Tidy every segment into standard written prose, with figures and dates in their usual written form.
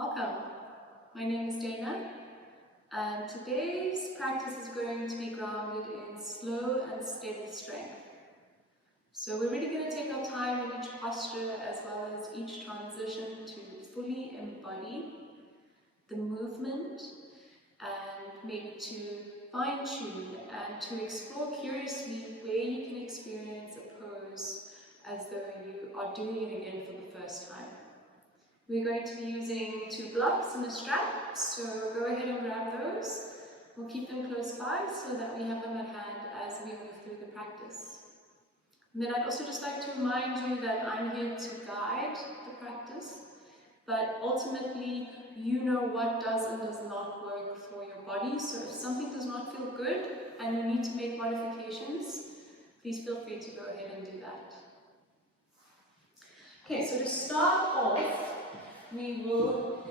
Welcome. My name is Daena, and today's practice is going to be grounded in slow and steady strength. So we're really going to take our time in each posture as well as each transition to fully embody the movement and maybe to fine-tune and to explore curiously where you can experience a pose as though you are doing it again for the first time. We're going to be using 2 blocks and a strap, so go ahead and grab those. We'll keep them close by so that we have them at hand as we move through the practice. And then I'd also just like to remind you that I'm here to guide the practice, but ultimately you know what does and does not work for your body. So if something does not feel good and you need to make modifications, please feel free to go ahead and do that. Okay, so to start off, we will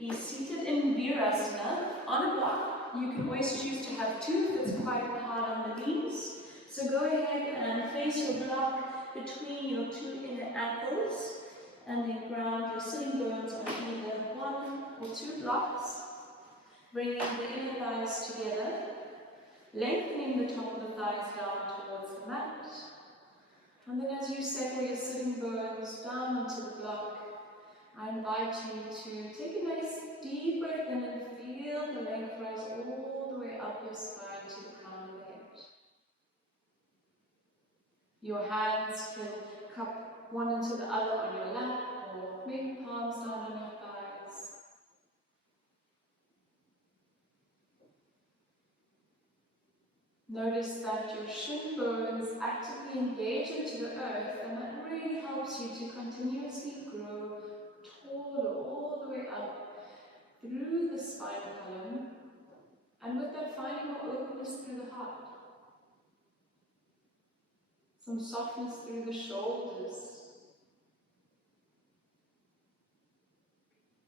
be seated in Virasana on a block. You can always choose to have 2 if it's quite hard on the knees. So go ahead and place your block between your 2 inner ankles and then ground your sitting bones on either 1 or 2 blocks, bringing the inner thighs together, lengthening the top of the thighs down towards the mat. And then as you settle your sitting bones down onto the block, I invite you to take a nice deep breath in and feel the length rise all the way up your spine to the crown of the head. Your hands can cup one into the other on your lap, or maybe palms down on your thighs. Notice that your shin bones actively engage into the earth, and that really helps you to continuously grow taller all the way up through the spinal column, and with that finding more openness through the heart. Some softness through the shoulders.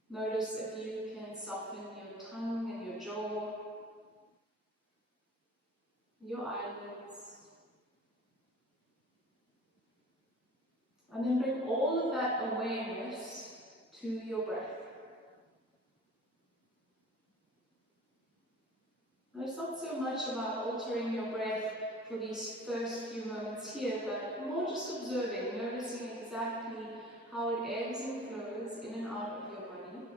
Notice if you can soften your tongue and your jaw, your eyelids. And then bring all of that awareness to your breath. And it's not so much about altering your breath for these first few moments here, but more just observing, noticing exactly how it ebbs and flows in and out of your body.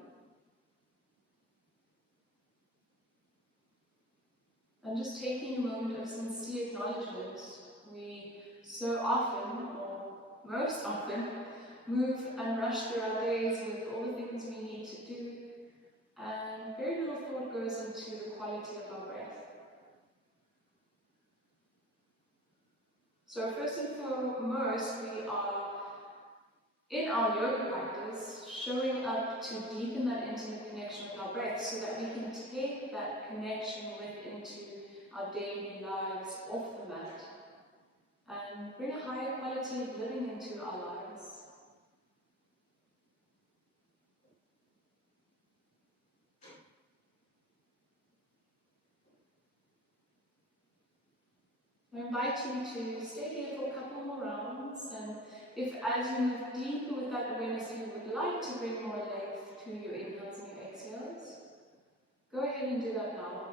And just taking a moment of sincere acknowledgement. We so often, or most often, move and rush through our days with all the things we need to do, and very little thought goes into the quality of our breath. So first and foremost, we are, in our yoga practice, showing up to deepen that intimate connection with our breath so that we can take that connection into our daily lives off the mat and bring a higher quality of living into our lives. I invite you to stay here for a couple more rounds, and if as you move deeper with that awareness you would like to bring more length to your inhales and your exhales, go ahead and do that now.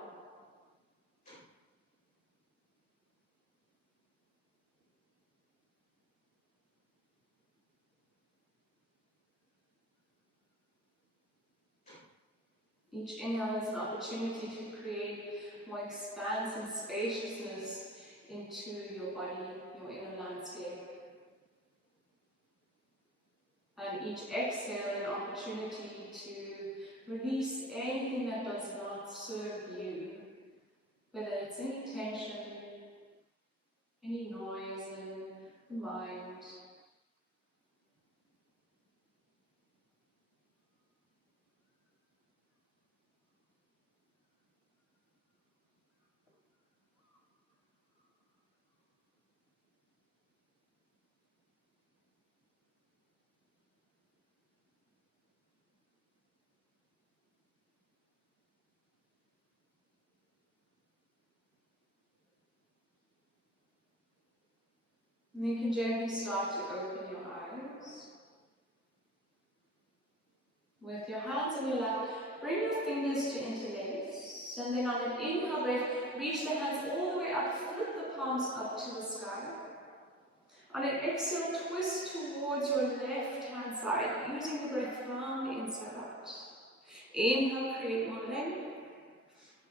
Each inhale is an opportunity to create more expanse and spaciousness into your body, your inner landscape. And each exhale an opportunity to release anything that does not serve you, whether it's any tension, any noise in the mind. And you can gently start to open your eyes. With your hands on your lap, bring your fingers to interlace. And then on an inhale breath, reach the hands all the way up, flip the palms up to the sky. On an exhale, twist towards your left hand side, using the breath from the inside out. Inhale, create more length.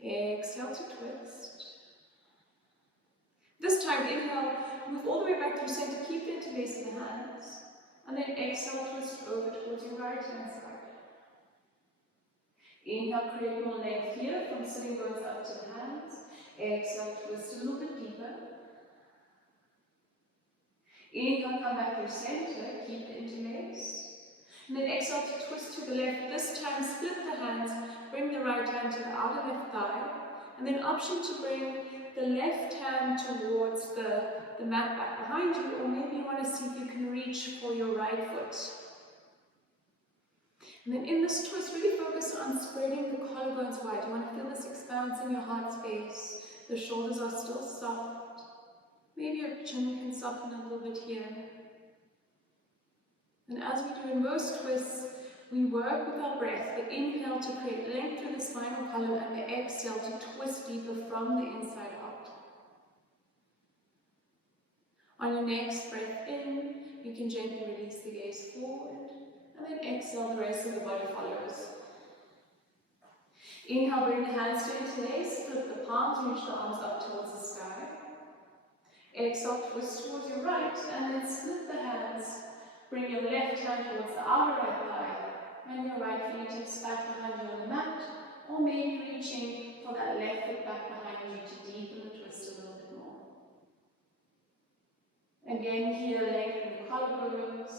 Exhale to twist. This time, inhale, move all the way back through center, keep the interlace in the hands. And then exhale, twist over towards your right hand side. Inhale, create more length here from sitting bones up to the hands. Exhale, twist a little bit deeper. Inhale, come back through center, keep the interlace. And then exhale to twist to the left. This time, split the hands, bring the right hand to the outer left thigh. And then option to bring the left hand towards the mat back behind you, or maybe you want to see if you can reach for your right foot. And then in this twist, really focus on spreading the collarbones wide. You want to feel this expanse in your heart space. The shoulders are still soft. Maybe your chin can soften a little bit here. And as we do in most twists, we work with our breath. The inhale to create length through the spinal column, and the exhale to twist deeper from the inside out. On your next breath in, you can gently release the gaze forward. And then exhale, the rest of the body follows. Inhale, bring the hands to interlace, flip the palms, reach the arms up towards the sky. Exhale, twist towards your right, and then split the hands. Bring your left hand towards the outer right thigh, and your right fingertips back behind you on the mat, or maybe reaching for that left foot back behind you to deepen the twist a little bit more. Again, here, lengthen the collarbones,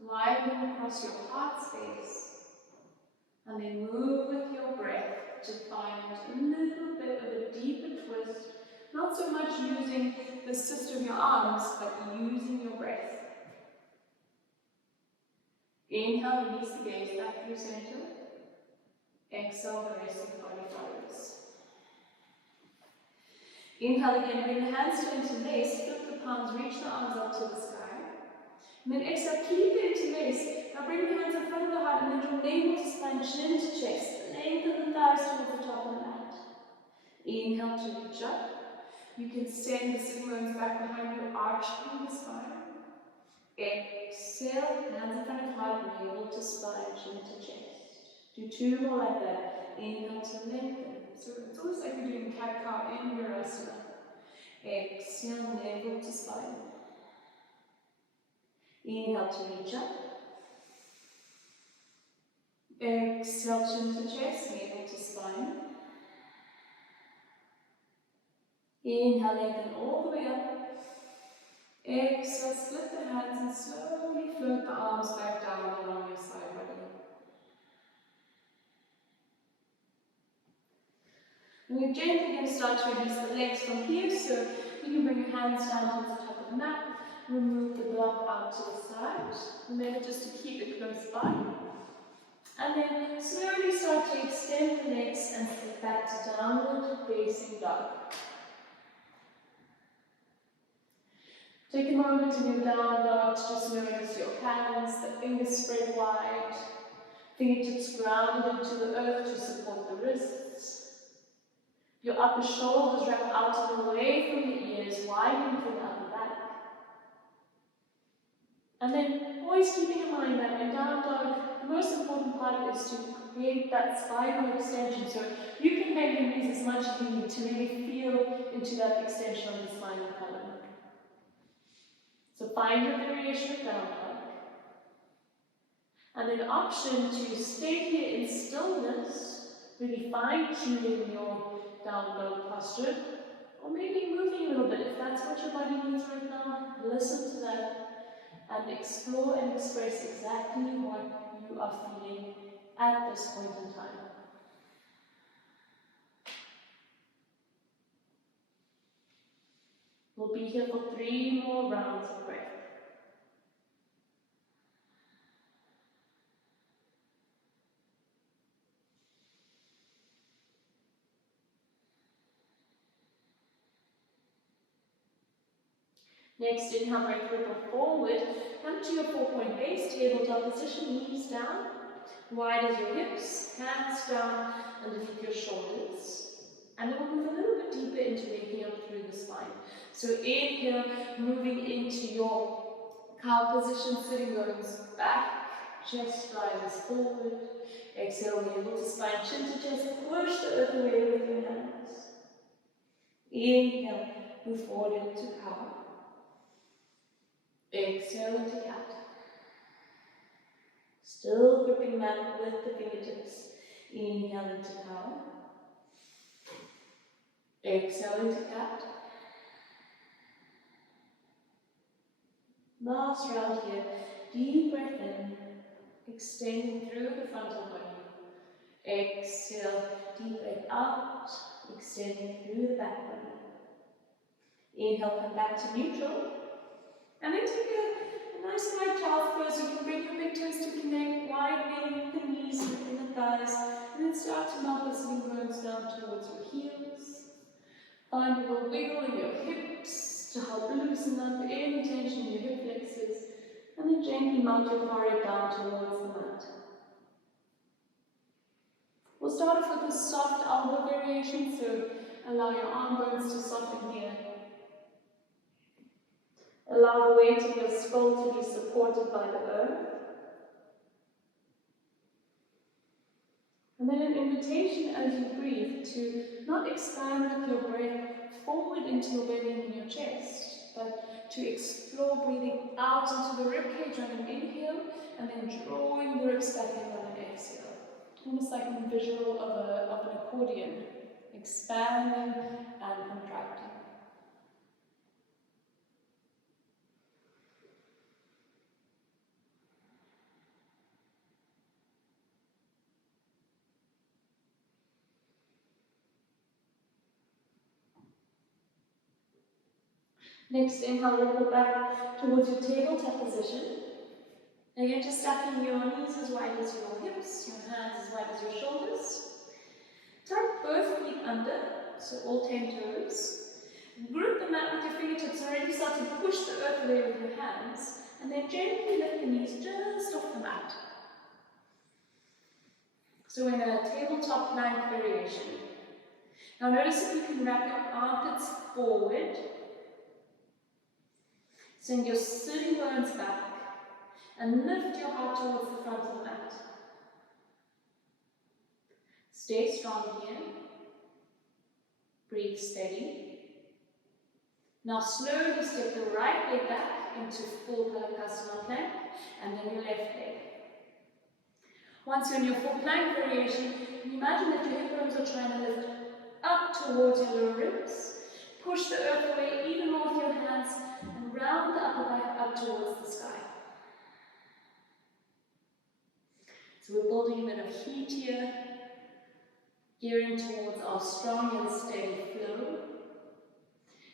widen across your heart space, and then move with your breath to find a little bit of a deeper twist, not so much using the assist of your arms, but using your breath. Inhale, release the gaze back through center. Exhale, the rest of the body follows. Inhale again, bring the hands to interlace, flip the palms, reach the arms up to the sky. And then exhale, keep the interlace. Now bring the hands in front of the heart and then draw navel to spine, chin to chest. Lengthen the thighs towards the top of the mat. Inhale to reach up. You can send the sitting bones back behind you, arch through the spine. Exhale, hands in front of heart, navel to spine, chin to chest. Do two more like that. Inhale to lengthen. So it's almost like you're doing cat-cow in Virasana. Exhale, navel to spine. Inhale to reach up. Exhale, chin to chest, navel to spine. Inhale, lengthen all the way up. Exhale, split the hands and slowly float the arms back down along your side body. And we're gently going to start to release the legs from here, so you can bring your hands down towards the top of the mat, remove the block out to the side, remember just to keep it close by. And then slowly start to extend the legs and sit back to downward facing dog. Take a moment in your down dog to just notice your hands, the fingers spread wide, fingertips grounded into the earth to support the wrists. Your upper shoulders wrap out and away from the ears, widening through the upper back. And then always keeping in mind that in down dog, the most important part is to create that spinal extension. So you can bend your knees as much as you need to really feel into that extension of the spinal column. So find your variation of down dog. And then option to stay here in stillness, really fine-tuning your down dog posture, or maybe moving a little bit if that's what your body needs right now. Listen to that and explore and express exactly what you are feeling at this point in time. We'll be here for 3 more rounds of breath. Next, inhale, right ripple forward. Come to your 4-point base, tabletop position, knees down. Wide as your hips, hands down underneath your shoulders. And then we'll move a little bit deeper into waking up through the spine. So inhale, moving into your cow position, sitting bones back, chest rises forward. Exhale, when you're able to spine, chin to chest, push the earth away with your hands. Inhale, move forward into cow. Exhale into cat. Still gripping mat with the fingertips. Inhale into cow. Exhale into cat. Last round here. Deep breath in. Extending through the frontal body. Exhale. Deep breath out. Extending through the back body. Inhale, come back to neutral. And then take a nice wide child's pose. You can bring your big toes to connect, widening the knees within the thighs, and then start to melt the sitting bones down towards your heels. Find a little wiggle in your hips to help loosen up any tension in your hip flexors, and then gently melt your forehead down towards the mat. We'll start off with a soft elbow variation, so allow your arm bones to soften here. Allow the weight of your skull to be supported by the earth. And then an invitation as you breathe to not expand with your breath forward into your belly and in your chest, but to explore breathing out into the ribcage on an inhale and then drawing the ribs back in on an exhale. Almost like a visual of an accordion, expanding and contracting. Next, inhale, ripple back towards your tabletop position. Again, just stacking your knees as wide as your hips, your hands as wide as your shoulders. Tuck both feet under, so all 10 toes. Grip the mat with your fingertips and already start to push the earth away with your hands. And then gently lift the knees just off the mat. So in a tabletop plank variation. Now notice if you can wrap your armpits forward. Send your sitting bones back and lift your heart towards the front of the mat. Stay strong here. Breathe steady. Now slowly step your right leg back into full Palakasana plank and then your left leg. Once you're in your full plank variation, imagine that your hip bones are trying to lift up towards your lower ribs. Push the earth away even more with your hands and round the upper back up towards the sky. So we're building a bit of heat here, gearing towards our strong and steady flow.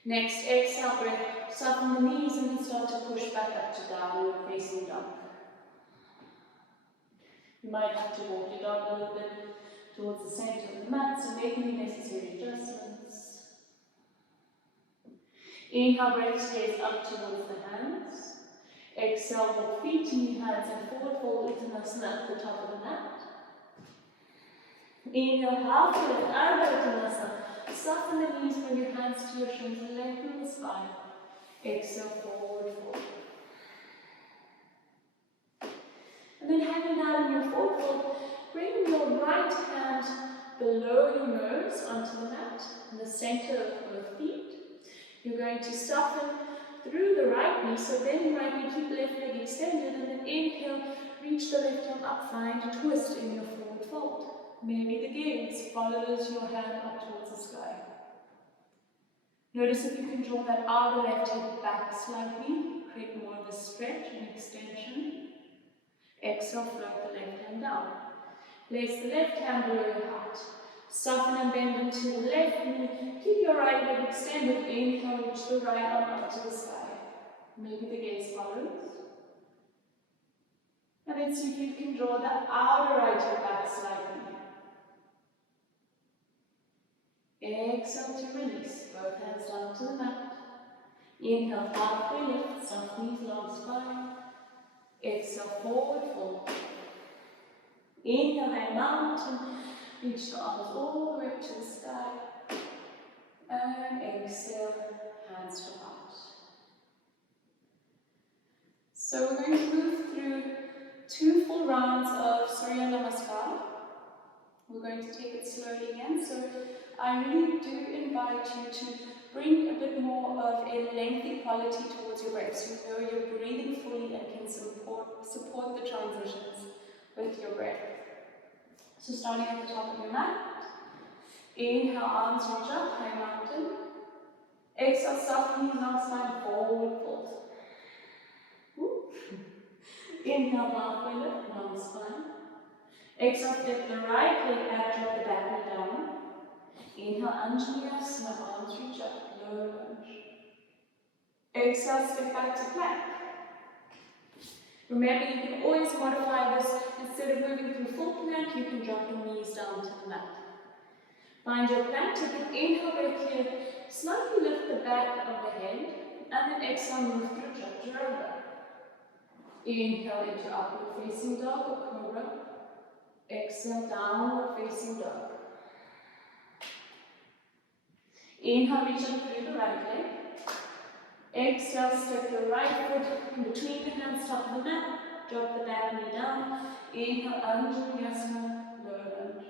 Next, exhale breath, soften the knees and then start to push back up to downward facing dog. You might have to walk your dog a little bit towards the center of the mat, so make any necessary adjustments. Inhale, breath stays up towards the hands. Exhale, walk feet to knee, hands and forward fold Uttanasana at the top of the mat. Inhale, half lift, Ardha Uttanasana. Soften the knees, bring your hands to your shins, lengthen the spine. Exhale, forward fold. And then hanging down in your forward fold, bring your right hand below your nose onto the mat, in the center of both feet. You're going to soften through the right knee, so then you might keep the left leg extended, and then inhale, reach the left arm up, find a twist in your forward fold. Maybe the gaze follows your hand up towards the sky. Notice if you can draw that outer left hip back slightly, create more of a stretch and extension. Exhale, float the left hand down. Place the left hand below your heart. Soften and bend into the left knee. Keep your right leg extended. Inhale, reach the right arm up to the sky. Maybe the gaze follows. And then see if you can draw the outer right hip back slightly. Exhale to release. Both hands down to the mat. Inhale, halfway lift. Soft knees, long spine. Exhale, forward fold. Inhale, high mountain. Reach the arms all the way up to the sky. And exhale, hands to heart. So we're going to move through 2 full rounds of Surya Namaskar. We're going to take it slowly again. So I really do invite you to bring a bit more of a lengthy quality towards your breath. So you know you're breathing fully and can support the transitions with your breath. So starting at the top of your mat. Inhale, arms reach up, high mountain. Exhale, soft knees, now slide forward, fold. Inhale, halfway lift, long spine. Exhale, step the right leg back, drop the back knee down. Inhale, Anjaneyasana, arms reach up, lower lunge. Exhale, step back to plank. Remember, you can always modify this. Instead of moving through full plank, you can drop your knees down to the mat. Find your plank, take an inhale breath here, slightly lift the back of the head, and then exhale, move through Chaturanga. Inhale into upward facing dog or cobra. Exhale, downward facing dog. Inhale, reach up through the right leg. Exhale, step the right foot in between the hands, top of the mat. Drop the back knee down. Inhale, Anjaneyasana, lower lunge.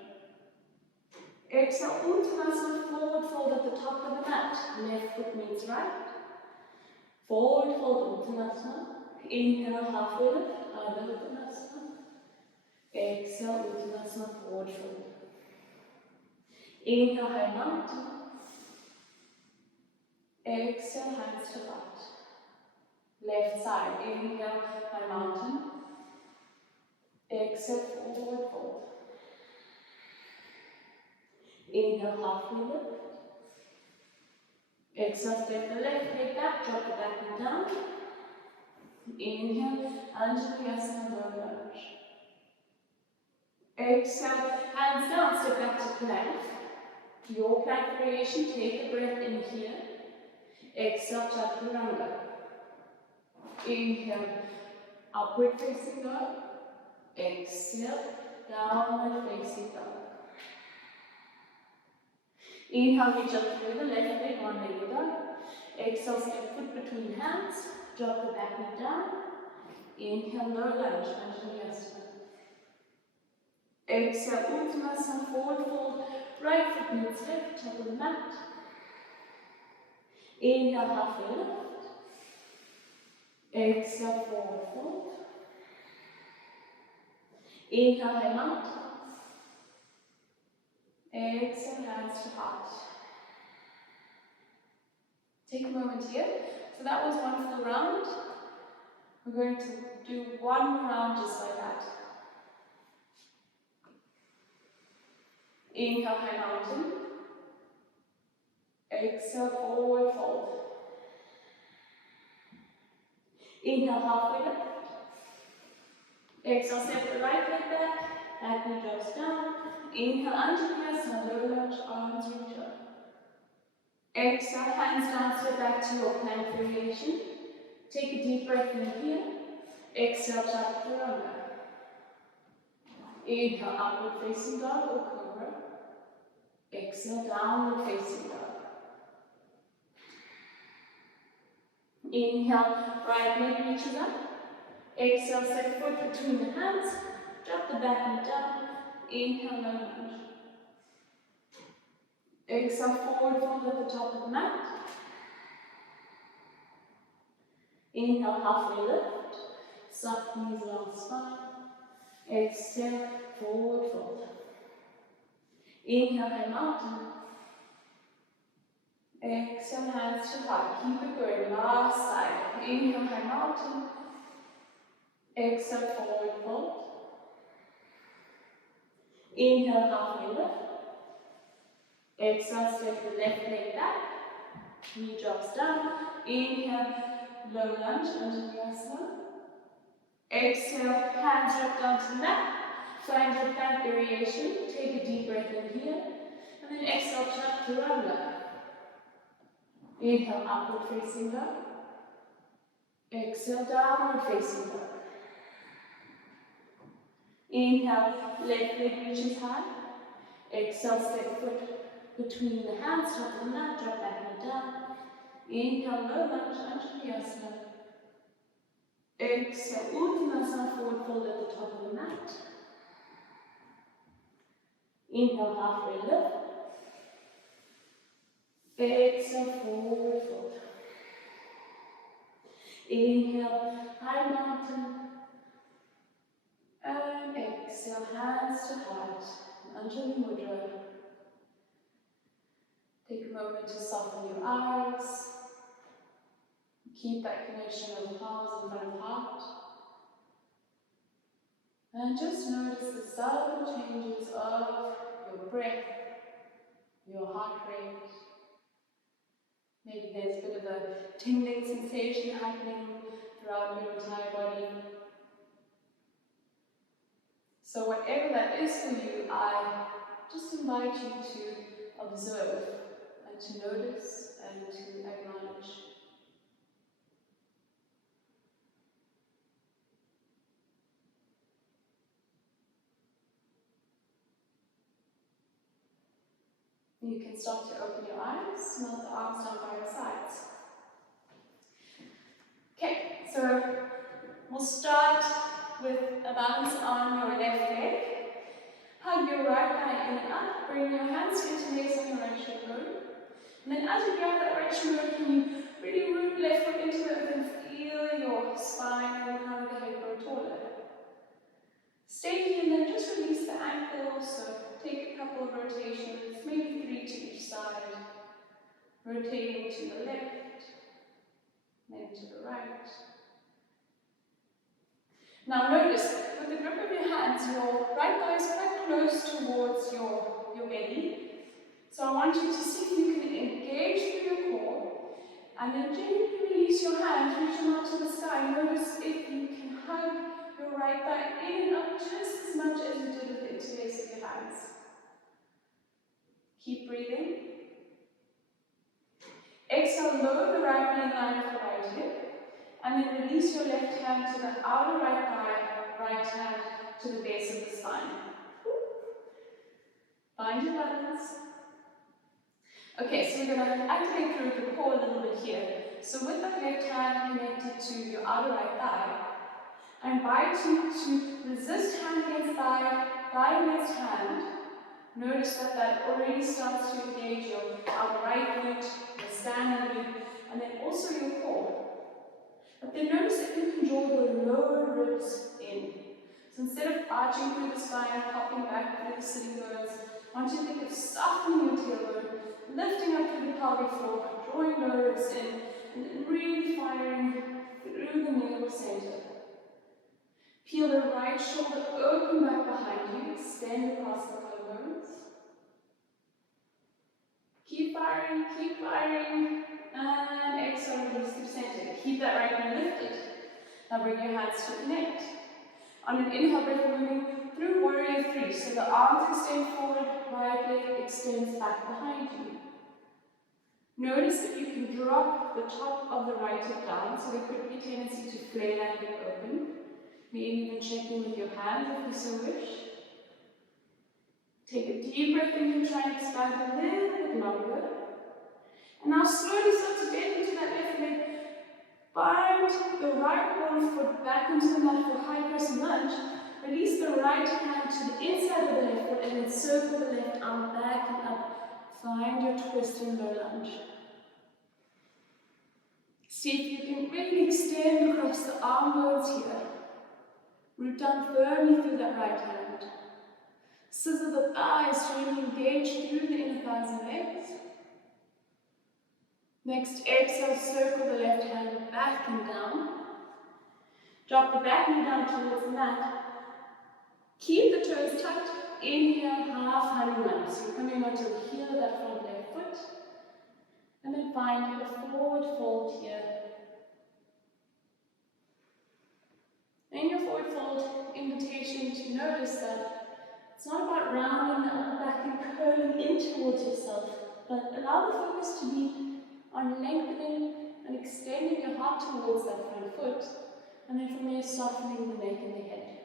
Exhale, Uttanasana, forward fold at the top of the mat. Left foot meets right. Forward fold, Uttanasana. Inhale, halfway lift, Ardha Uttanasana. Exhale, Uttanasana, forward fold. Inhale, high mountain. Exhale, hands to heart. Left side, inhale, high mountain. Exhale, forward fold. Inhale, halfway lift. Exhale, step the left leg back, drop the back knee down. Inhale, Anjaneyasana, lower lunge. Exhale, hands down, step back to plank. Your plank variation, take a breath in here. Exhale, Chaturanga. Inhale, upward facing dog. Exhale, downward facing dog. Inhale, reach up through the left leg, one-legged dog. Exhale, step foot between hands. Drop the back knee down. Inhale, low lunge, Anjaneyasana. Exhale, Uttanasana, forward fold. Right foot meets left, top of the mat. Inhale, halfway lift. Exhale, forward fold. Inhale, high mountain. Exhale, hands to heart. Take a moment here. So that was 1 full round. We're going to do 1 more round just like that. Inhale, high mountain. Exhale, forward fold. Inhale, halfway lift. Exhale, step the right leg back. Back knee drops down. Inhale, Anjaneyasana, lower lunge, arms reach up. Exhale, hands down, step back to your plank variation. Take a deep breath in here. Exhale, Chaturanga. Inhale, upward facing dog or cobra. Exhale, downward facing dog. Inhale, right leg reaches up. Exhale, step foot between the hands. Drop the back knee down. Inhale, low lunge. Exhale, forward fold at the top of the mat. Inhale, halfway lift. Soft knees, long spine. Exhale, forward fold. Inhale, high mountain. Exhale, hands to heart. Keep it going. Last side. Inhale, high mountain. Exhale, forward fold. Inhale, halfway lift. Exhale, step the left leg back. Knee drops down. Inhale, low lunge, Anjaneyasana. Exhale, hands drop down to the mat. Find your plank variation. Take a deep breath in here. And then exhale, Chaturanga. Inhale, upward facing dog. Exhale, downward facing dog. Inhale, left leg reaches high. Exhale, step foot between the hands, top of the mat, drop back knee down. Inhale, low lunge, Anjaneyasana. Exhale, Uttanasana, forward fold at the top of the mat. Inhale, halfway lift. Exhale, forward fold. Inhale, high mountain. And exhale, hands to heart. Anjali Mudra. Take a moment to soften your eyes. Keep that connection of the palms in front of the heart. And just notice the subtle changes of your breath, your heart rate. Maybe there's a bit of a tingling sensation happening throughout your entire body. So whatever that is for you, I just invite you to observe and to notice and to acknowledge. You can start to open your eyes, melt the arms down by your sides. Okay, so we'll start with a balance on your left leg. Hug your right thigh in and up, bring your hands interlace on your right shin bone. And then as you grab that right shin bone, can you really root left foot into the earth and feel your spine and the crown of the head grow taller. Stay here and then just release the ankles, so take a couple of rotations, maybe 3 to each side. Rotating to the left, then to the right. Now notice, with the grip of your hands, your right thigh is quite close towards your belly. So I want you to see if you can engage through your core, and then gently release your hands, reach them out to the sky. Notice if you can hug your right thigh in and up just as much as you did with the interlace of your hands. Keep breathing. Exhale, lower the right knee in line with the right hip, and then release your left hand to the outer right thigh, right hand to the base of the spine. Find your balance. Okay, so we're going to activate through the core a little bit here. So with that left hand connected to your outer right thigh, I invite you to resist hand against thigh, thigh against hand. Notice that already starts to engage your outer right glute, your standing glute, and then also your core. But then notice that you can draw your lower ribs in. So instead of arching through the spine, popping back through the sitting bones, I want you to think of softening your tailbone, lifting up through the pelvic floor, drawing lower ribs in, and then really firing through the navel center. Peel the right shoulder open back behind you, extend across the collarbones. Keep firing, and exhale, release through center. Keep that right knee lifted. Now bring your hands to connect. On an inhale breath, moving through warrior 3. So the arms extend forward, right leg extends back behind you. Notice that you can drop the top of the right hip down, so there could be a tendency to flare that hip open. Maybe even checking with your hands if you so wish. Take a deep breath in and try and expand a little bit longer. And now slowly start to bend into that left leg. Bind the right bottom foot back into the mat for high crescent lunge. Release the right hand to the inside of the left foot and then circle the left arm back and up. Find your twist in low lunge. See if you can really extend across the arm bones here. Root down firmly through that right hand. Scissor the thighs to really engage through the inner thighs and legs. Next, exhale, circle the left hand back and down. Drop the back knee down towards the mat. Keep the toes tucked. Inhale, half honey lunge. So you're coming onto the heel of that front left foot. And then find a forward fold here. In your forward fold, invitation to notice that it's not about rounding the upper back and curling in towards yourself, but allow the focus to be on lengthening and extending your heart towards that front foot, and then from there softening the neck and the head.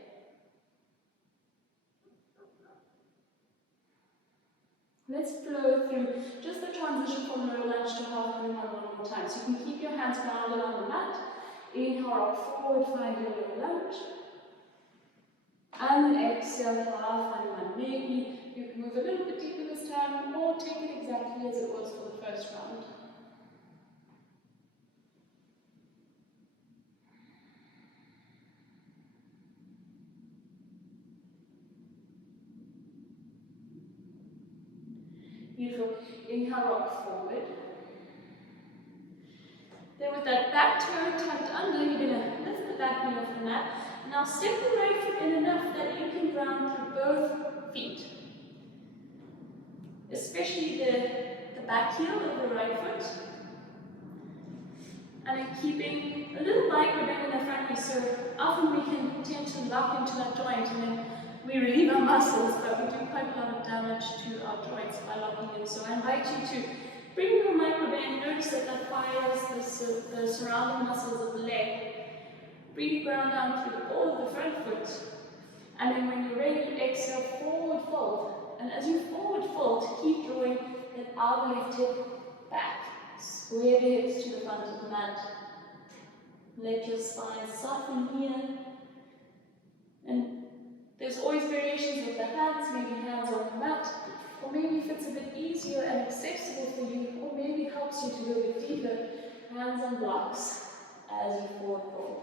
Let's flow through just the transition from low lunge to half Hanuman one more time. So you can keep your hands grounded on the mat. Inhale, rock forward, find your low lunge. And then exhale, half Hanuman. Maybe you can move a little bit deeper this time, or take it exactly as it was for the first round. Beautiful. Inhale, rock forward. Then with that back toe tucked under, you're going to lift the back knee off the mat. Now step the right foot in enough that you can ground through both feet. Especially the back heel of the right foot. And then keeping a little micro bend in the front knee. So often we can tend to lock into that joint and then we relieve our muscles, but we do quite a lot of damage to our joints by locking in. So I invite you to bring your micro bend. Notice that that fires the surrounding muscles of the leg. Really ground down through the ball of the front foot. And then when you're ready, exhale, forward fold. And as you forward fold, keep drawing that outer left hip back. Square the hips to the front of the mat. Let your spine soften here. And there's always variations with the hands, maybe hands on the mat, or maybe if it's a bit easier and accessible for you, or maybe helps you to go a bit deeper, hands on blocks as you forward fold.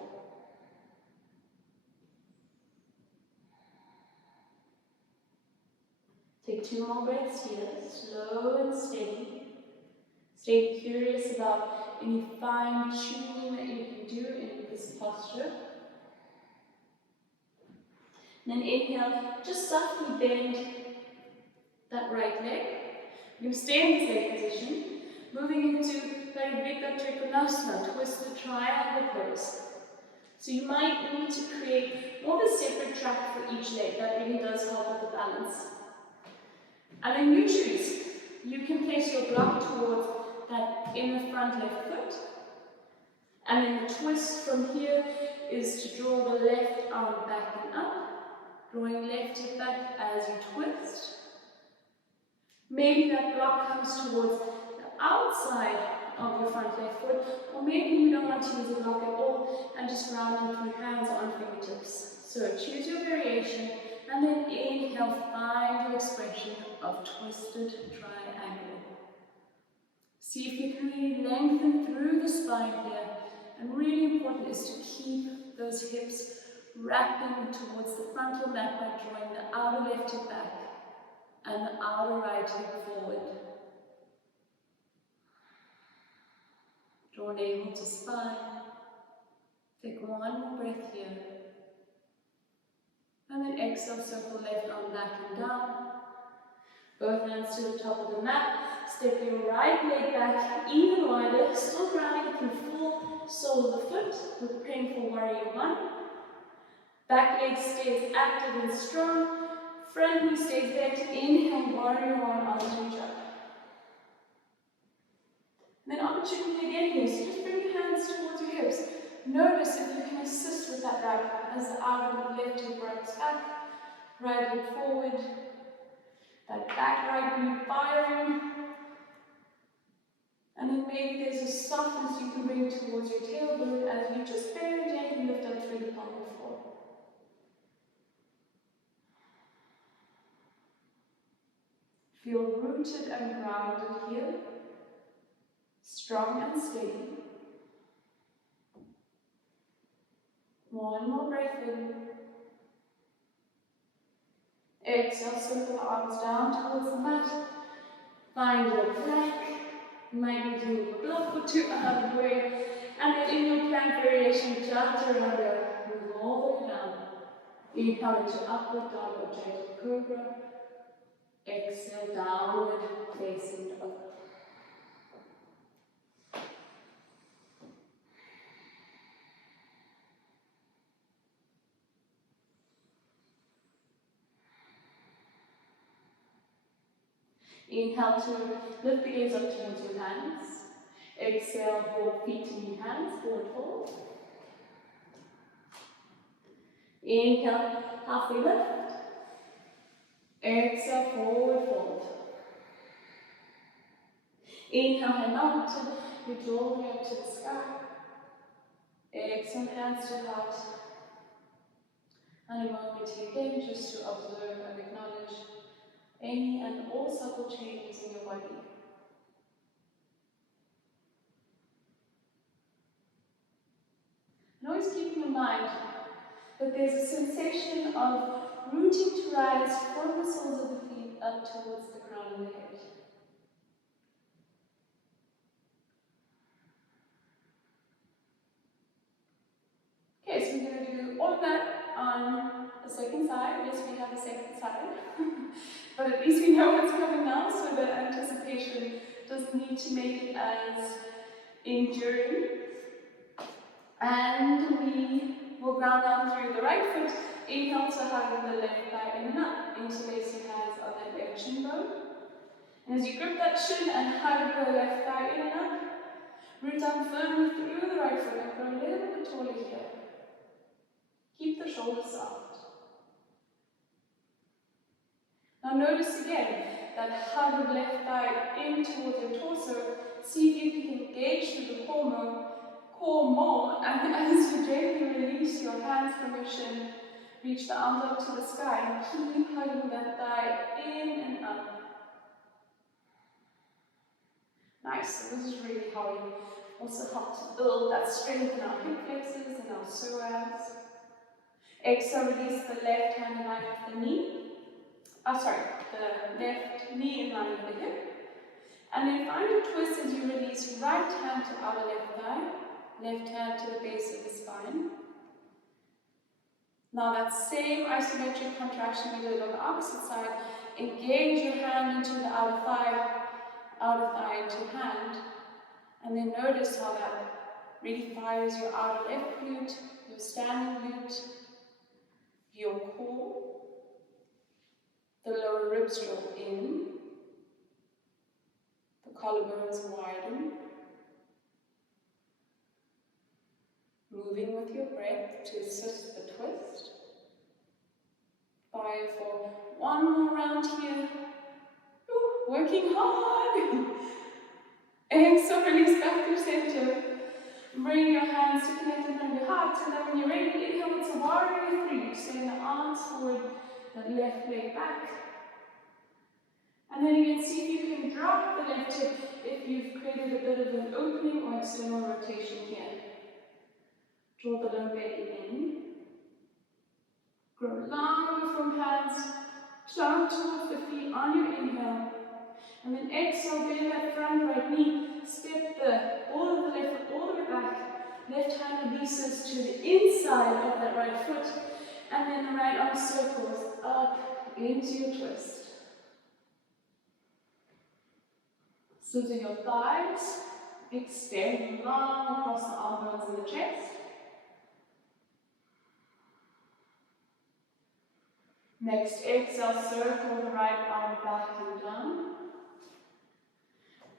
Take 2 more breaths here, slow and steady. Stay curious about any fine tuning that you can do in this posture. And then inhale, just softly bend that right leg. You're going to stay in this leg position, moving into Parivrtta Trikonasana, twisted triangle pose. So you might need to create more of a separate track for each leg. That really does help with the balance. And then you choose. You can place your block towards that inner front left foot. And then the twist from here is to draw the left arm back and up. Drawing left hip back as you twist. Maybe that block comes towards the outside of your front left foot, or maybe you don't want to use a block at all and just round through hands on fingertips. So choose your variation, and then inhale, find your expression of twisted triangle. See if you can really lengthen through the spine here, and really important is to keep those hips wrapping towards the frontal mat by drawing the outer left hip back and the outer right hip forward. Draw navel to spine. Take 1 more breath here. And then exhale, circle left arm back and down. Both hands to the top of the mat. Step your right leg back even wider, still grounding through full sole of the foot. We're preparing for warrior 1. Back leg stays active and strong. Front knee stays bent. Inhale, warrior 1, arms reach up. And then opportunity again here. So just bring your hands towards your hips. Notice if you can assist with that right as the outer left hip rocks back, right hip forward. That back right knee firing. And then maybe there's a softness you can bring towards your tailbone as you just very gently lift up through the pelvic floor. Feel rooted and grounded here, strong and steady. 1 more breath in. Exhale, circle the arms down towards the mat. Find your plank. You might need to move a block or 2 out of the way. And then in your plank variation, chaturanga, move all the way down. Inhale into upward dog or gentle cobra. Exhale, downward facing dog. Inhale to lift the gaze up towards your hands. Exhale, hold feet in your hands, forward fold. Inhale, halfway lift. Exhale, forward fold. Inhale, head mountain, reach all the way up to the sky. Exhale, hands to heart. And a moment again just to observe and acknowledge any and all subtle changes in your body. And always keeping in mind that there's a sensation of rooting to rise from the soles of the feet up towards the crown of the head. Okay, so we're going to do all of that on the second side. Yes, we have a second side. But at least we know what's coming now, so the anticipation doesn't need to make it as enduring. And we will ground down through the right foot. Inhale to hug the left thigh in and up. Interlace your hands on that left shin bone. And as you grip that shin and hug the left thigh in and up, root down firmly through the right foot and grow a little bit taller here. Keep the shoulders soft. Now notice again that hug of the left thigh in towards your torso. See if you can engage through the core more, and as you gently release your hands from your shin, reach the arms up to the sky and keep hugging that thigh in and up. Nice, so this is really how we also help to build that strength in our hip flexors and our psoas. Exhale, release the left hand in line with the knee. The left knee in line with the hip. And then find a twist as you release right hand to outer left thigh, left hand to the base of the spine. Now that same isometric contraction we did on the opposite side, engage your hand into the outer thigh into hand, and then notice how that really fires your outer left glute, your standing glute, your core. The lower ribs draw in, the collarbones widen, moving with your breath to assist the twist. Fire for one more round here. Ooh, working hard. Exhale, release back through center. Bring your hands to connect in front of your heart, and then when you're ready, inhale, it's a warrior three. Send the arms forward, that left leg back. And then again, see if you can drop the left hip if you've created a bit of an opening or external rotation here. Draw the low belly in. Grow longer from hands down towards the feet on your inhale. And then exhale, bend that front right knee. Step all of the left foot all the way back. Left hand releases to the inside of that right foot. And then the right arm circles up into your twist. Slitting your thighs, extend long across the arm bones in the chest. Next exhale, circle the right arm back and down.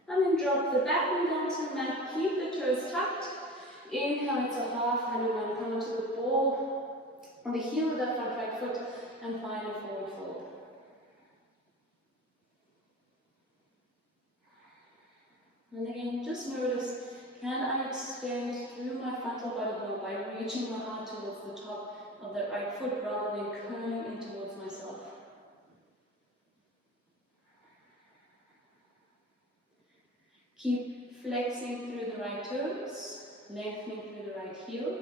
And then drop the back knee down to the mat, keep the toes tucked. Inhale into half, and then come to the ball on the heel of that front right foot and find a forward fold. And again, just notice, can I extend through my frontal body bone by reaching my heart towards the top of that right foot rather than curling in towards myself? Keep flexing through the right toes, lengthening through the right heel.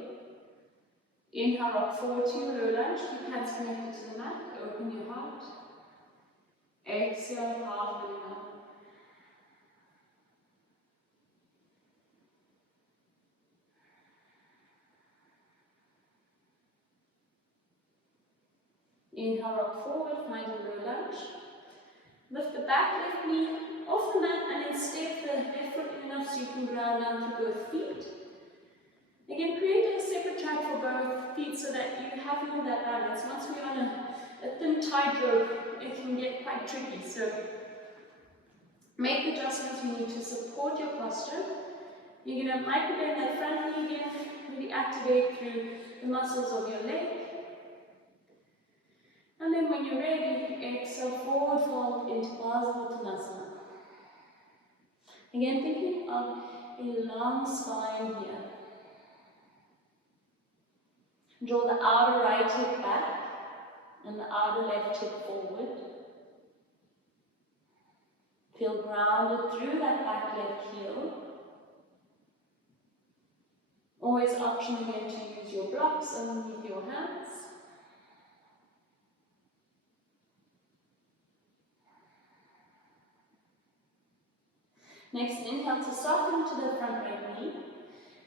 Inhale, rock forward to your low lunge. Keep hands connected to the mat. Open your heart. Exhale, half and up. Inhale, rock forward, find a low lunge. Lift the back left knee off the mat and then step the left foot in enough so you can ground down through both feet. Again, create a separate track for both feet so that you have all that balance. Once we're on a thin tightrope, it can get quite tricky. So make the adjustments you need to support your posture. You're going to microbend that front knee again, really activate through the muscles of your leg. And then when you're ready, exhale, forward fold into Baddha Uttanasana. Again, thinking of a long spine here. Draw the outer right hip back and the outer left hip forward. Feel grounded through that back left heel. Always option again to use your blocks underneath your hands. Next, inhale to soften to the front right knee.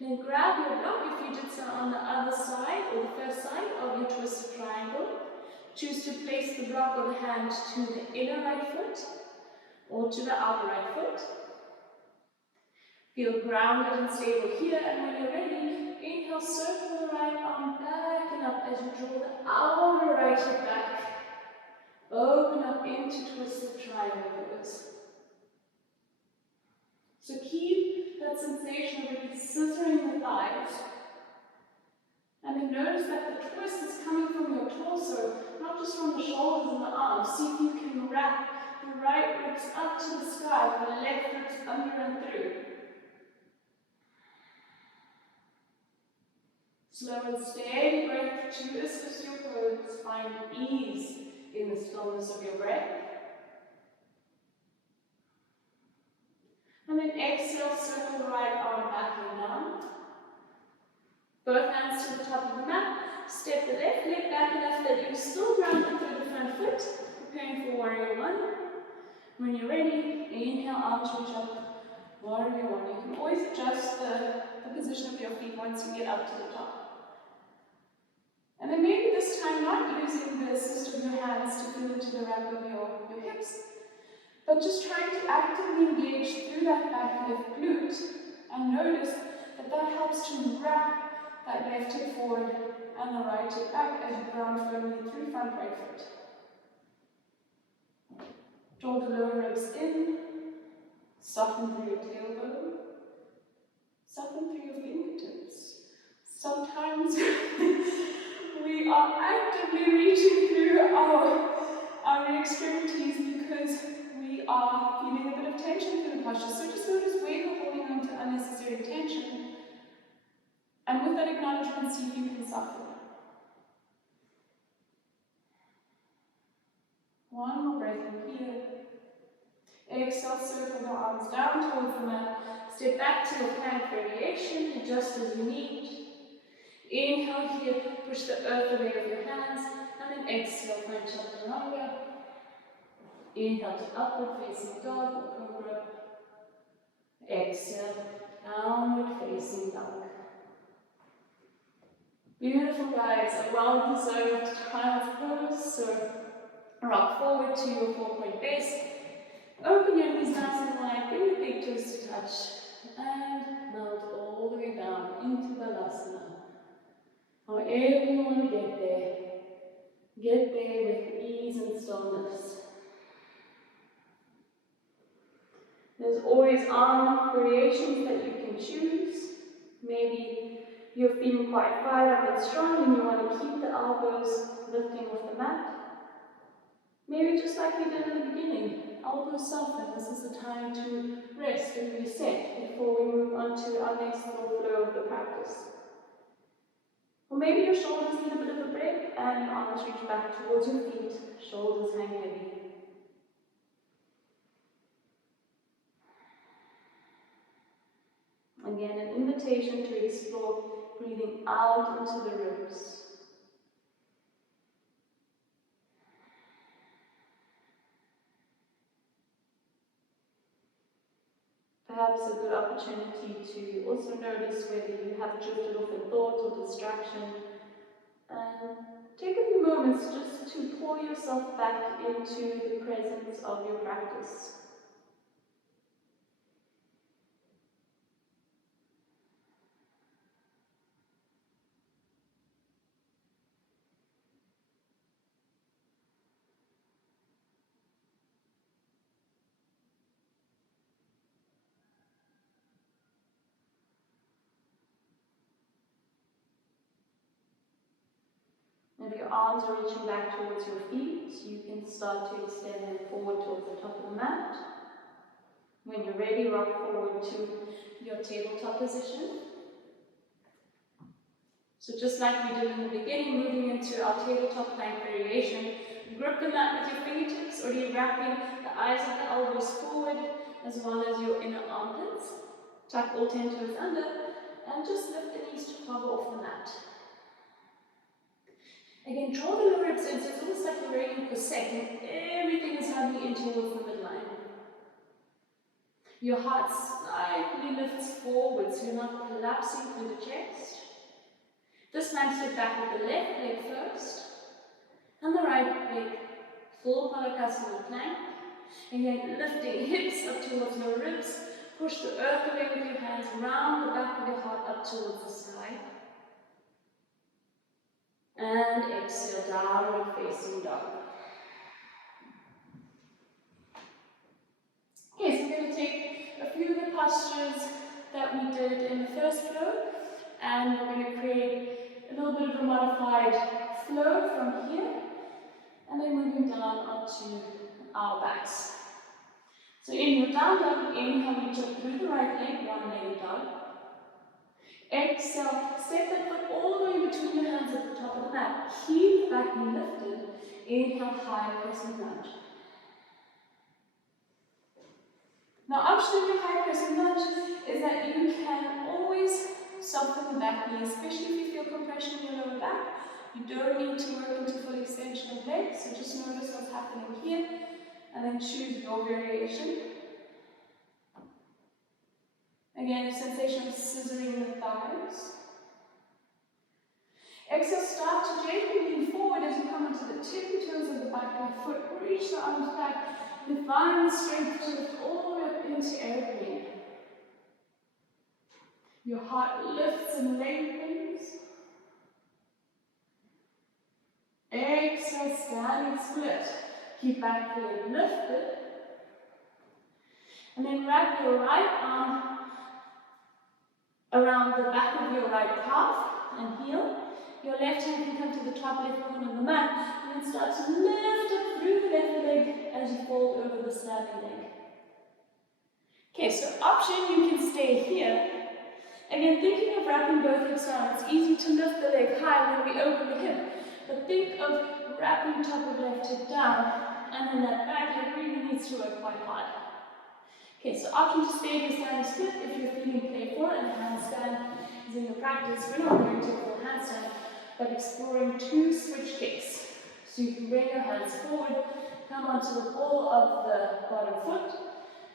Then grab your block if you did so on the other side or the first side of your twisted triangle. Choose to place the block or the hand to the inner right foot or to the outer right foot. Feel grounded and stable here, and when you're ready, inhale, circle the right arm back and up as you draw the outer right hip back. Open up into twisted triangle pose. So keep that sensation of really scissoring the thighs. And then notice that the twist is coming from your torso, not just from the shoulders and the arms. See if you can wrap the right ribs up to the sky, the left ribs under and through. Slow and steady breath to assist your pose. Find ease in the stillness of your breath. And then exhale, circle the right arm back and down. Both hands to the top of the mat. Step the left leg back enough that you're still grounded through the front foot. Preparing for warrior one. When you're ready, inhale, arms reach up. Warrior one. You can always adjust the position of your feet once you get up to the top. And then maybe this time not using the assist of your hands to feel into the wrap of your hips, but just trying to actively engage through that back left glute and notice that that helps to wrap that left hip forward and the right hip back as you ground firmly through front right foot. Draw the lower ribs in, soften through your tailbone, soften through your fingertips. Sometimes we are actively reaching through our extremities because we are feeling a bit of tension through the posture. So just notice where you're holding on to unnecessary tension. And with that acknowledgement, see if you can soften. One more breath in here. Exhale, circle the arms down towards the mat. Step back to a plank variation, adjust as you need. Inhale here, push the earth away with your hands, and then exhale, find chaturanga. Inhale to upward facing dog or cobra. Exhale, downward facing dog. Beautiful guys, a well-deserved time of pose. So rock forward to your 4-point base. Open your knees nice and wide, bring the big toes to touch, and melt all the way down into Balasana. However you want to get there with ease and stillness. There's always arm variations that you can choose. Maybe you're feeling quite fired up and strong and you want to keep the elbows lifting off the mat. Maybe just like we did in the beginning, elbows soften. This is the time to rest and reset before we move on to our next little flow of the practice. Or maybe your shoulders need a bit of a break and arms reach back towards your feet, shoulders hang heavy. Again, an invitation to explore breathing out into the ribs. Perhaps a good opportunity to also notice whether you have drifted off in thought or distraction. And take a few moments just to pour yourself back into the presence of your practice. If your arms are reaching back towards your feet, you can start to extend them forward towards the top of the mat. When you're ready, rock forward to your tabletop position. So just like we did in the beginning, moving into our tabletop plank variation, grip the mat with your fingertips, already wrapping the eyes of the elbows forward, as well as your inner armpits. Tuck all 10 toes under, and just lift the knees to hover off the mat. Again, draw the lower ribs in, so it's almost like you're ready for set, and everything is hugging in towards the midline. Your heart slightly lifts forward, so you're not collapsing through the chest. This time, sit back with the left leg first, and the right leg, full Palakasana plank. Again, lifting hips up towards your ribs. Push the earth away with your hands, round the back of your heart up towards the sky. And exhale, downward facing dog. Okay, so we're going to take a few of the postures that we did in the first flow, and we're going to create a little bit of a modified flow from here, and then moving down onto our backs. So in your down dog, inhale, reach up through the right leg, one-legged dog. Exhale, step that foot all the way between your hands at the top of the mat. Keep the back knee lifted. Inhale, high crescent lunge. Now, option of your high crescent lunge is that you can always soften the back knee, especially if you feel compression in your lower back. You don't need to work into full extension of legs, so just notice what's happening here, and then choose your variation. Again, a sensation of scissoring the thighs. Exhale, start to gently lean forward as you come onto the tippy toes of the back left foot. Reach the arms back. Find the strength to lift all the way up into airplane. Your heart lifts and lengthens. Exhale, standing split. Keep back leg lifted. And then wrap your right arm around the back of your right calf and heel. Your left hand can come to the top left corner of the mat, and then start to lift up through the left leg as you fold over the standing leg. Okay, so option, you can stay here. Again, thinking of wrapping both hips down, it's easy to lift the leg high when we open the hip, but think of wrapping top of left hip down, and then that back leg really needs to work quite hard. Okay, so option to stay here standing split if you're feeling playful and handstand is in the practice. We're not going to full handstand, but exploring two switch kicks. So you can bring your hands forward, come onto the ball of the bottom foot,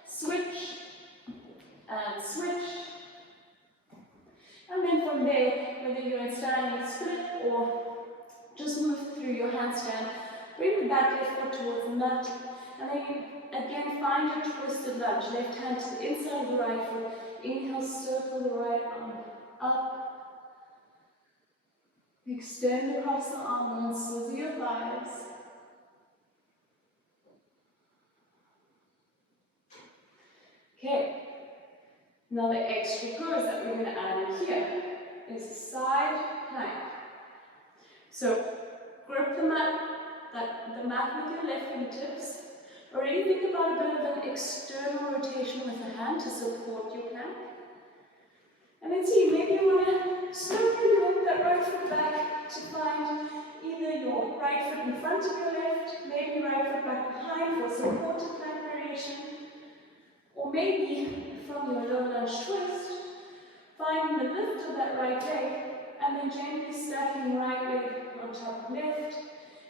switch, and switch. And then from there, whether you're in standing split or just move through your handstand, bring the back left foot towards the mat, and then again find your twisted lunge. Left hand to the inside of the right foot. Inhale, circle the right arm up. Extend across the arm and scissor your thighs. Okay, now the extra pose that we're going to add in here is a side plank. So grip the mat with your left fingertips. Already think about a bit of an external rotation with the hand to support your plank. And then see, maybe you want to slowly bring that right foot back to find either your right foot in front of your left, maybe right foot back behind for supported plank variation, or maybe from your low lunge twist, finding the lift of that right leg, and then gently stacking right leg on top of left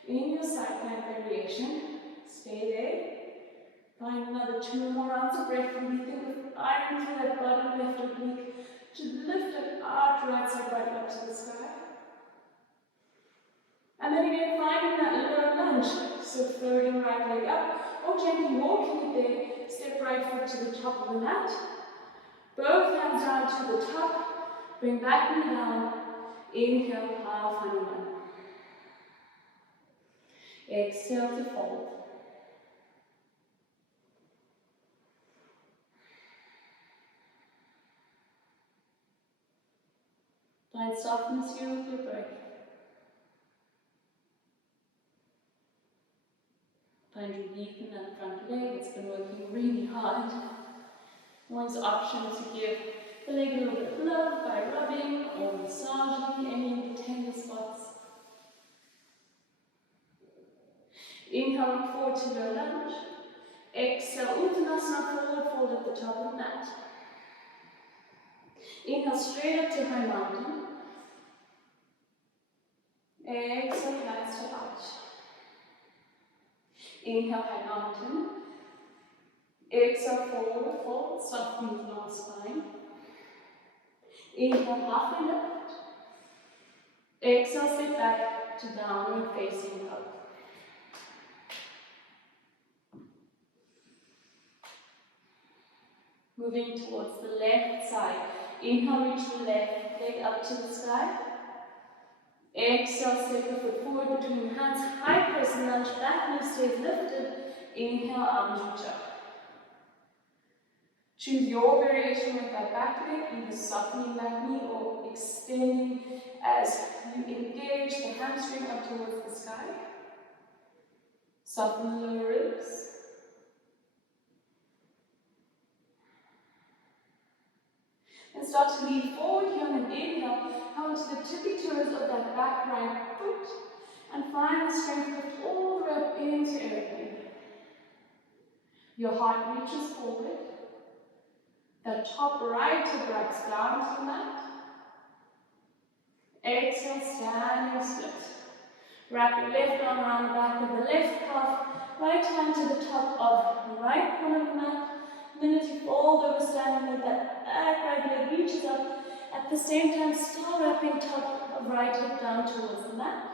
in your side plank variation. Stay there. Find another 2 more rounds of breath, and think of ironing through that bottom left oblique to lift an arch right side right up to the sky. And then again, finding that low lunge, so floating right leg up, or gently walking it there, step right foot to the top of the mat. Both hands down to the top, bring back knee down, inhale, half honeymoon. Exhale to fold. Find softness here with your breath. Find relief in that front leg. It's been working really hard. One's option to give the leg a little bit of love by rubbing or massaging any of the tender spots. Inhale, forward to low lunge. Exhale, Uttanasana, forward fold at the top of the mat. Inhale, straight up to high mountain. Exhale, hands to arch. Inhale, high mountain. Exhale, forward fold, softening the long spine. Inhale, halfway lift. Exhale, sit back to downward facing dog. Moving towards the left side. Inhale, reach the left leg up to the sky. Exhale, step the foot forward between the hands. High press and lunge, back knee stays lifted. Inhale, arms reach up. Choose your variation with that back leg, either softening that knee or extending as you engage the hamstring up towards the sky. Soften the lower ribs. And start to lean forward here on an inhale. Come to the tippy toes of that back right foot. And find the strength lift all the way up into airplane. Your heart reaches forward. The top right hip wraps down to the mat. Exhale, standing split. Wrap your left arm around the back of the left calf. Right hand to the top of the right corner of the mat. Then as you fold over, standing with that back right leg reaches up. At the same time, still wrapping top of right hip down towards the mat.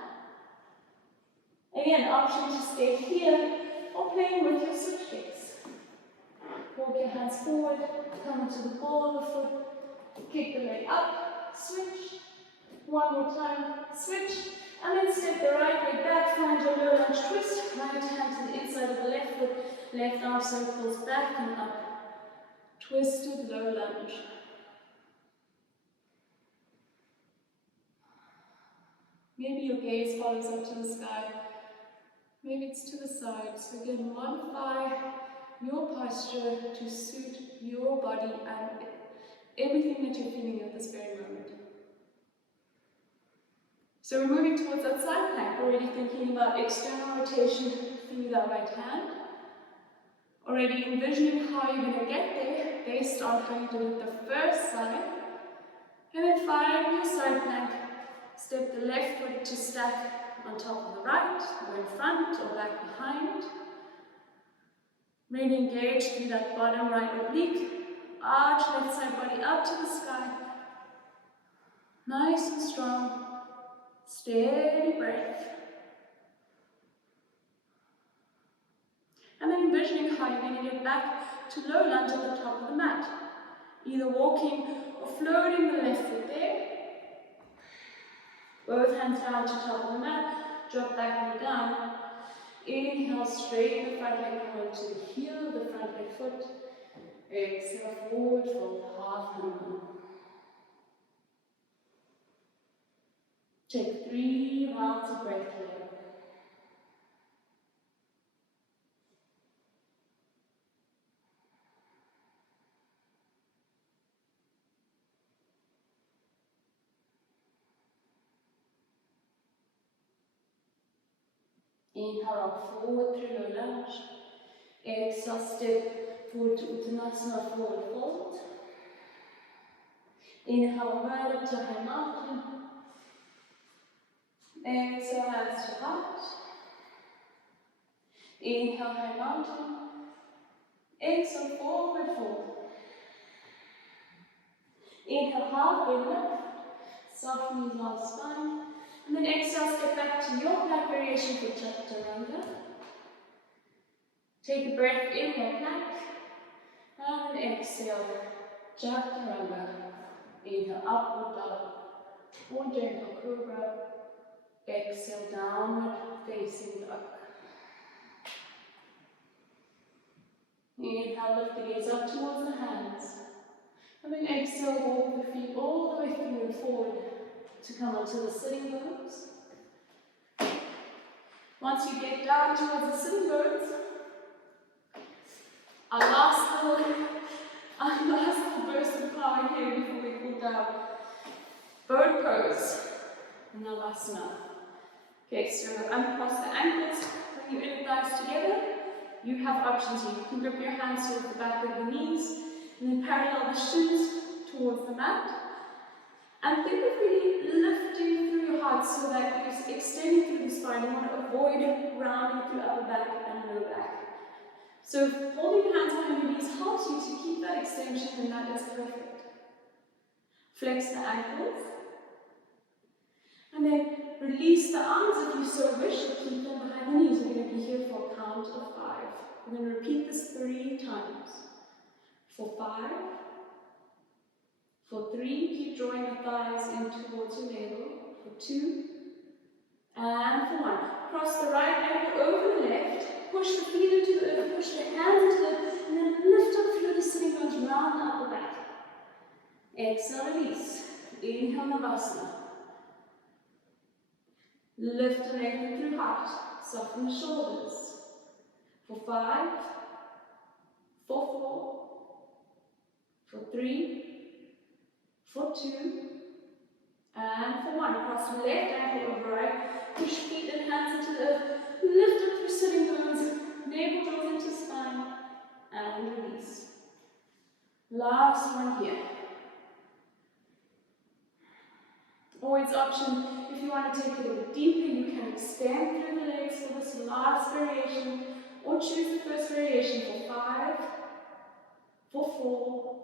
Again, option to stay here or playing with your switch kicks. Walk your hands forward, come to the ball of the foot, kick the leg up, switch. One more time, switch. And then step the right leg back, find your low lunge twist. Right hand to the inside of the left foot, left arm circles back and up. Twisted low lunge. Maybe your gaze follows up to the sky. Maybe it's to the side. So again, modify your posture to suit your body and everything that you're feeling at this very moment. So we're moving towards that side plank, already thinking about external rotation through that right hand. Already envisioning how you're going to get there based on how you did it the first side. And then find your side plank. Step the left foot to stack on top of the right, or in front or back behind. Really engage through that bottom right oblique. Arch left side body up to the sky. Nice and strong. Steady breath. And then envisioning how you're going to get back to low lunge at the top of the mat. Either walking or floating the left foot there. Both hands down to top of the mat. Drop back knee down. Inhale, straighten the front leg, come onto the heel of the front leg foot. Exhale, forward fold, half moon. Take 3 rounds of breath here. Inhale, rock forward through low lunge. Exhale, step forward to Uttanasana, forward fold. Inhale, right up to high mountain. Exhale, hands to heart. Inhale, high mountain. Exhale, forward fold. Inhale, halfway lift. Soften the long spine. And then exhale, step back to your plank variation for Chaturanga. Take a breath in your plank. And then exhale, Chaturanga. Inhale, upward dog. Or gentle cobra. Exhale, downward facing dog. Inhale, lift the gaze up towards the hands. And then exhale, walk the feet all the way through and forward to come onto the sitting bones. Once you get down towards the sitting bones, our A nice little burst of power here before we cool down. Bird pose. Navasana. Okay, so uncross the ankles, bring your inner thighs together. You have options here. You can grip your hands towards the back of the knees, and then parallel the shins towards the mat. And think of really lifting through your heart so that you're extending through the spine. You want to avoid rounding through upper back and lower back. So holding your hands behind your knees helps you to keep that extension, and that is perfect. Flex the ankles. And then release the arms if you so wish, or keep them behind the knees. We're going to be here for a count of 5. We're going to repeat this 3 times. For 5. For 3, keep drawing the thighs in towards your navel. For 2. And for 1. Cross the right ankle over the left. Push the feet into the earth. Push the hands into the earth. And then lift up through the sitting bones, round the upper back. Exhale, release. Inhale, Navasana. Lift and lengthen through heart. Soften the shoulders. For 5. For 4. For 3. For 2. And for 1. Cross left ankle over right. Push feet and hands into the earth. Lift up through sitting bones. Navel draws into spine. And release. Last one here. Always option, if you want to take it a bit deeper, you can extend through the legs for this last variation, or choose the first variation for 5, for 4,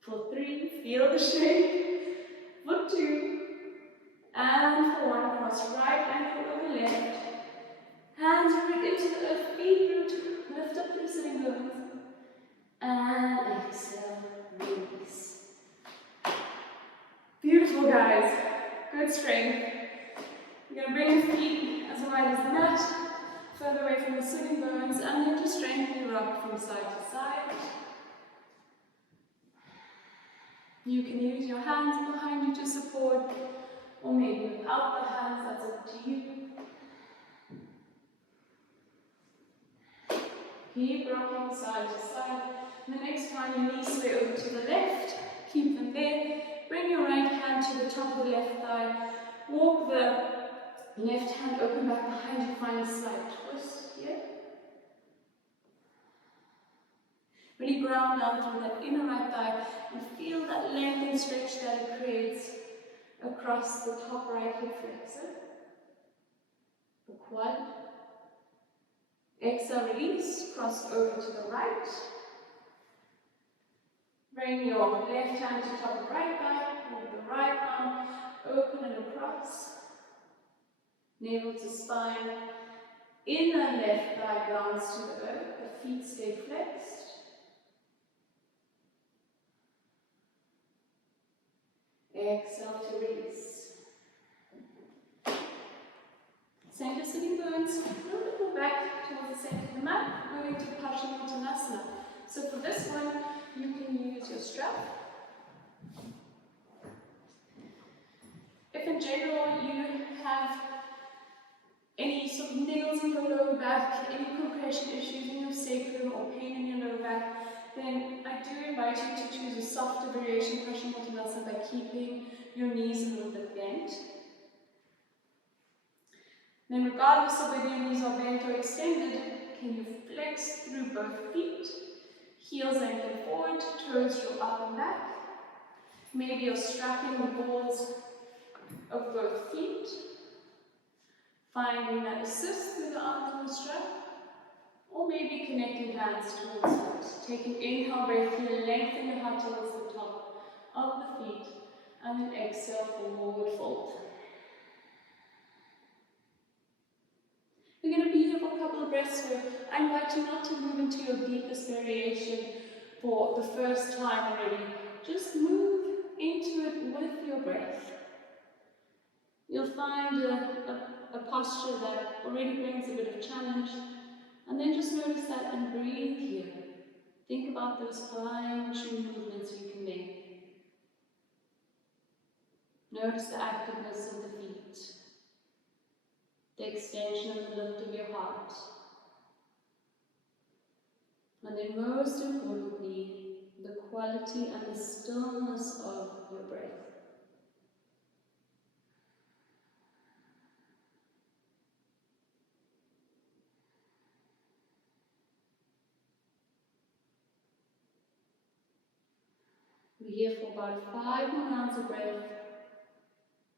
for 3, feel the shake, for 2, and for 1, cross right ankle over left, hands root into the earth, feet root, lift up through sitting bones, and exhale, release. Beautiful, guys. Good strength. You're going to bring your feet as wide as the mat, further away from the sitting bones, and then just strengthen your rock from side to side. You can use your hands behind you to support, or maybe without the hands, that's up to you. Keep rocking side to side. And the next time your knees sway over to the left, keep them there. Bring your right hand to the top of the left thigh. Walk the left hand open back behind you. Find a slight twist here. Really ground down through that inner right thigh and feel that length and stretch that it creates across the top right hip flexor. The quad. Exhale, release. Cross over to the right. Bring your left hand to top of the right thigh, move the right arm, open and across. Navel to spine. Inner left thigh grounds to the earth, the feet stay flexed. Exhale to release. Center sitting bones, a little bit more back towards the center of the mat, moving to Paschimottanasana. So for this one, you can use your strap. If in general you have any sort of nails in your lower back, any compression issues in your sacrum or pain in your lower back, then I do invite you to choose a softer variation, Paschimottanasana, by keeping your knees a little bit bent. Then regardless of whether your knees are bent or extended, can you flex through both feet? Heels anchored forward, toes draw up and back. Maybe you're strapping the balls of both feet, finding that assist through the arm through the strap, or maybe connecting hands towards foot. Take an inhale breath here, lengthen your heart towards the top of the feet, and then exhale, forward fold. We're going to be here for a couple of breaths, so I invite you not to move into your deepest variation for the first time already. Just move into it with your breath. You'll find a posture that already brings a bit of challenge, and then just notice that and breathe here. Think about those fine true movements you can make. Notice the activeness of the feet, the extension and the lift of your heart. And then most importantly, the quality and the stillness of your breath. We're here for about 5 more rounds of breath.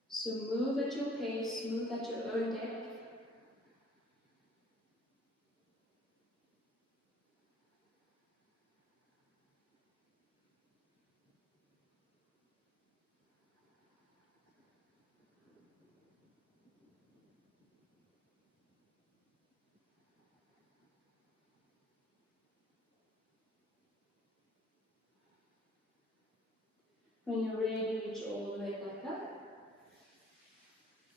So move at your pace, move at your own depth. When you're ready, reach all the way back up.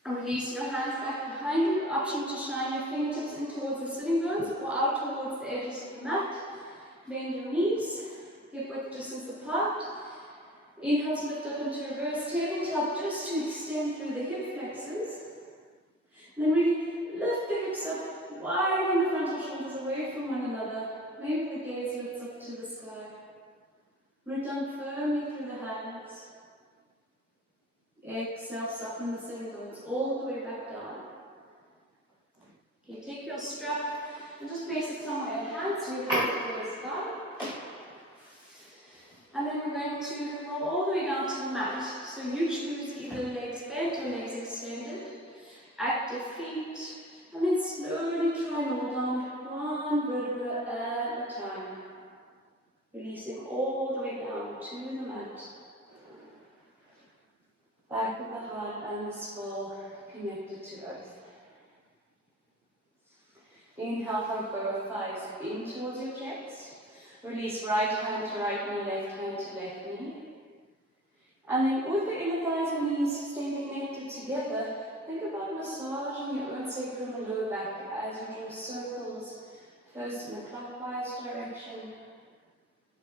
And release your hands back behind you. Option to shine your fingertips in towards the sitting bones or out towards the edges of the mat. Bend your knees, hip width distance apart. Inhale to lift up into reverse tabletop just to extend through the hip flexors. And then really lift the hips up, widen the frontal shoulders away from one another. Maybe the gaze lifts up to the sky. Root down firmly through the hands. Exhale, soften the sitting bones all the way back down. Okay, take your strap and just place it somewhere at hand so you have it goes down. And then we're going to roll all the way down to the mat. So you choose either legs bent or legs extended. Active feet. And then slowly try and roll down one vertebra at a time. Releasing all the way down to the mat. Back of the heart and the skull connected to earth. Inhale, hug both thighs in towards your chest. Release right hand to right knee, left hand to left knee. And then with the inner thighs and knees staying connected together, think about massaging your own sacrum and lower back as you draw circles, first in a clockwise direction.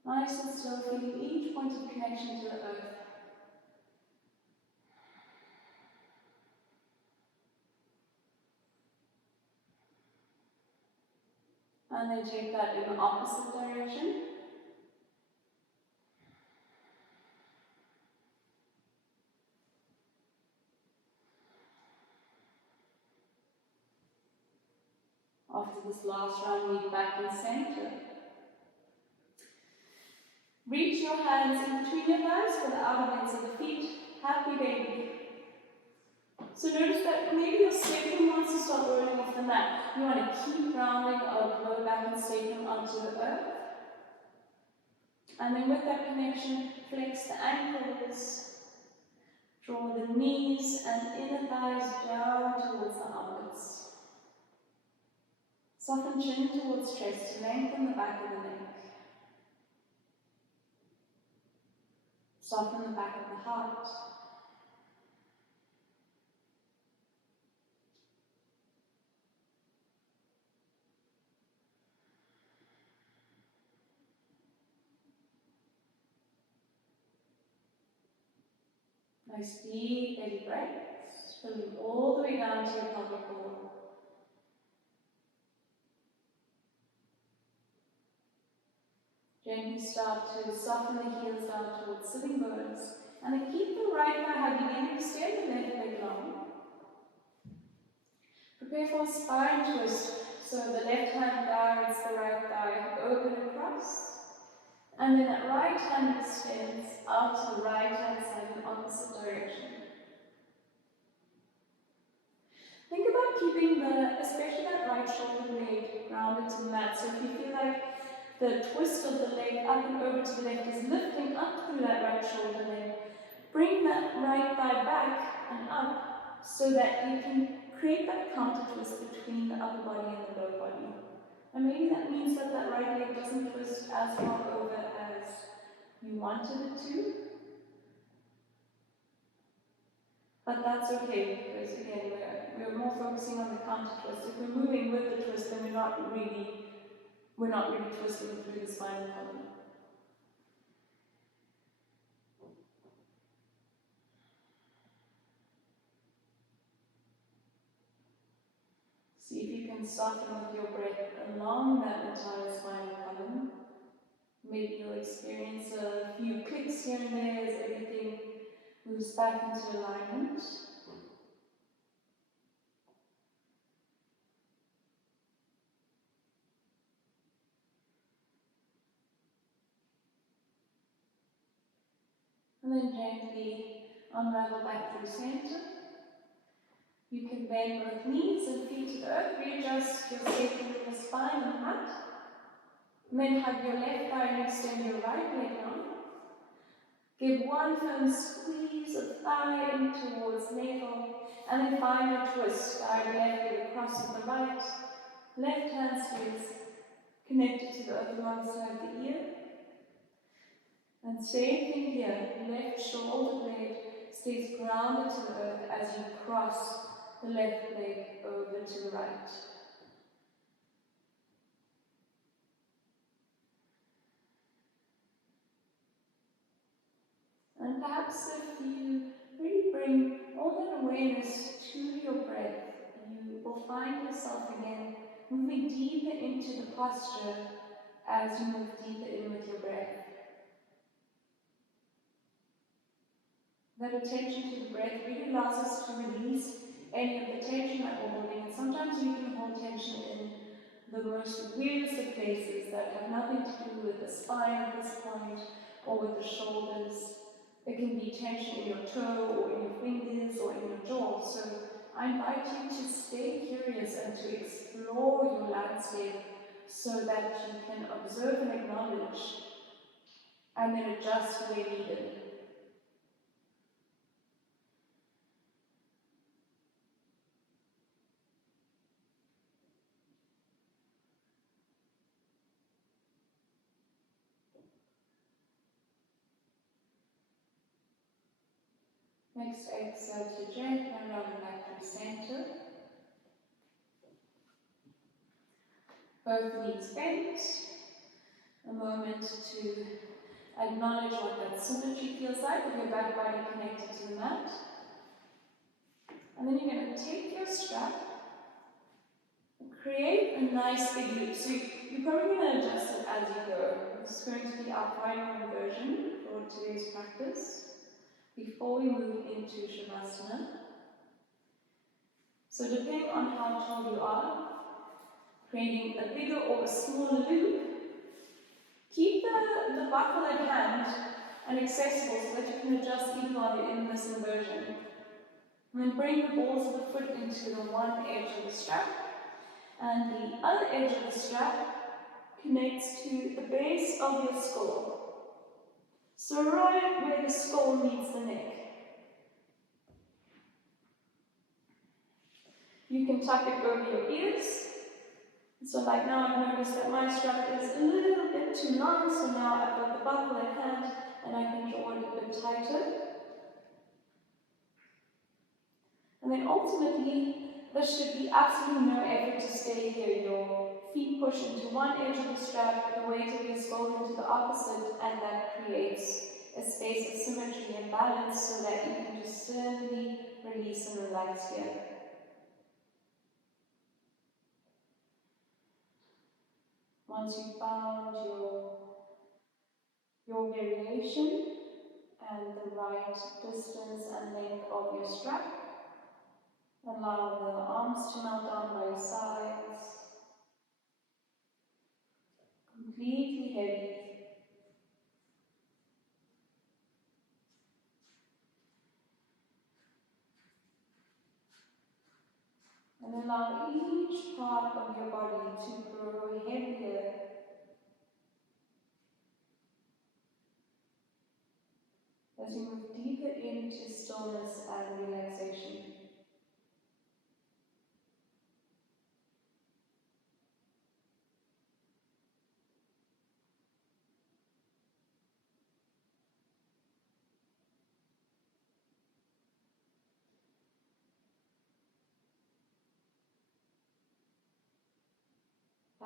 Nice and slow, feeling each point of connection to the earth. And then take that in the opposite direction. After this last round, meet back in center. Reach your hands in between your thighs for the outer ends of the feet. Happy baby. So notice that maybe your sacrum wants to start rolling off the mat. You want to keep rounding out lower back and sacrum onto the earth. And then with that connection, flex the ankles. Draw the knees and inner thighs down towards the armpits. Soften chin towards chest to lengthen the back of the neck. Soften the back of the heart. Nice deep belly breaths, filling all the way down to your pelvic floor. Gently start to soften the heels down towards sitting bones. And then keep the right thigh hugging in, extend the left leg long. Prepare for a spine twist. So the left hand guides the right thigh open across. And then that right hand extends out to the right hand side in opposite direction. Think about keeping especially that right shoulder blade grounded to the mat. So if you feel like the twist of the leg up and over to the left is lifting up through that right shoulder leg, bring that right thigh back and up so that you can create that counter twist between the upper body and the lower body. And maybe that means that that right leg doesn't twist as far over as you wanted it to. But that's okay, because again, we're more focusing on the counter twist. If we're moving with the twist, then we're not really twisting through the spinal column. See if you can soften with your breath along that entire spinal column. Maybe you'll experience a few clicks here and there as everything moves back into alignment. And then gently unravel back through center. You can bend both knees and feet to the earth, readjust your safety in the spine and mat. And then hug your left thigh and extend your right leg down. Give one firm squeeze of thigh in towards navel, and then find your twist. Guide left leg across with the right. Left hand stays connected to the earth alongside the ear. And same thing here, left shoulder blade stays grounded to the earth as you cross the left leg over to the right. And perhaps if you really bring all that awareness to your breath, you will find yourself again moving deeper into the posture as you move deeper in with your breath. That attention to the breath really allows us to release any of the tension that we're holding. And sometimes we can hold tension in the most weirdest of places that have nothing to do with the spine at this point or with the shoulders. It can be tension in your toe or in your fingers or in your jaw. So I invite you to stay curious and to explore your landscape so that you can observe and acknowledge and then adjust where needed. Next exhale to gently unravel back through center. Both knees bent. A moment to acknowledge what that symmetry feels like with your back body connected to the mat. And then you're going to take your strap and create a nice big loop. So you're probably going to adjust it as you go. This is going to be our final version for today's practice before we move into Shavasana. So depending on how tall you are, creating a bigger or a smaller loop, keep the buckle at hand and accessible so that you can adjust even while you're in this inversion. And then bring the balls of the foot into the one edge of the strap, and the other edge of the strap connects to the base of your skull. So right where the skull meets the neck. You can tuck it over your ears. So like now I've noticed that my strap is a little bit too long, so now I've got the buckle at hand and I can draw it a bit tighter. And then ultimately, there should be absolutely no effort to stay here. Your feet push into one edge of the strap, the weight of your skull into the opposite, and that creates a space of symmetry and balance so that you can just simply release and relax here. Once you've found your variation and the right distance and length of your strap, allow the arms to melt down by your sides, completely heavy. And allow each part of your body to grow heavier as you move deeper into stillness and relaxation.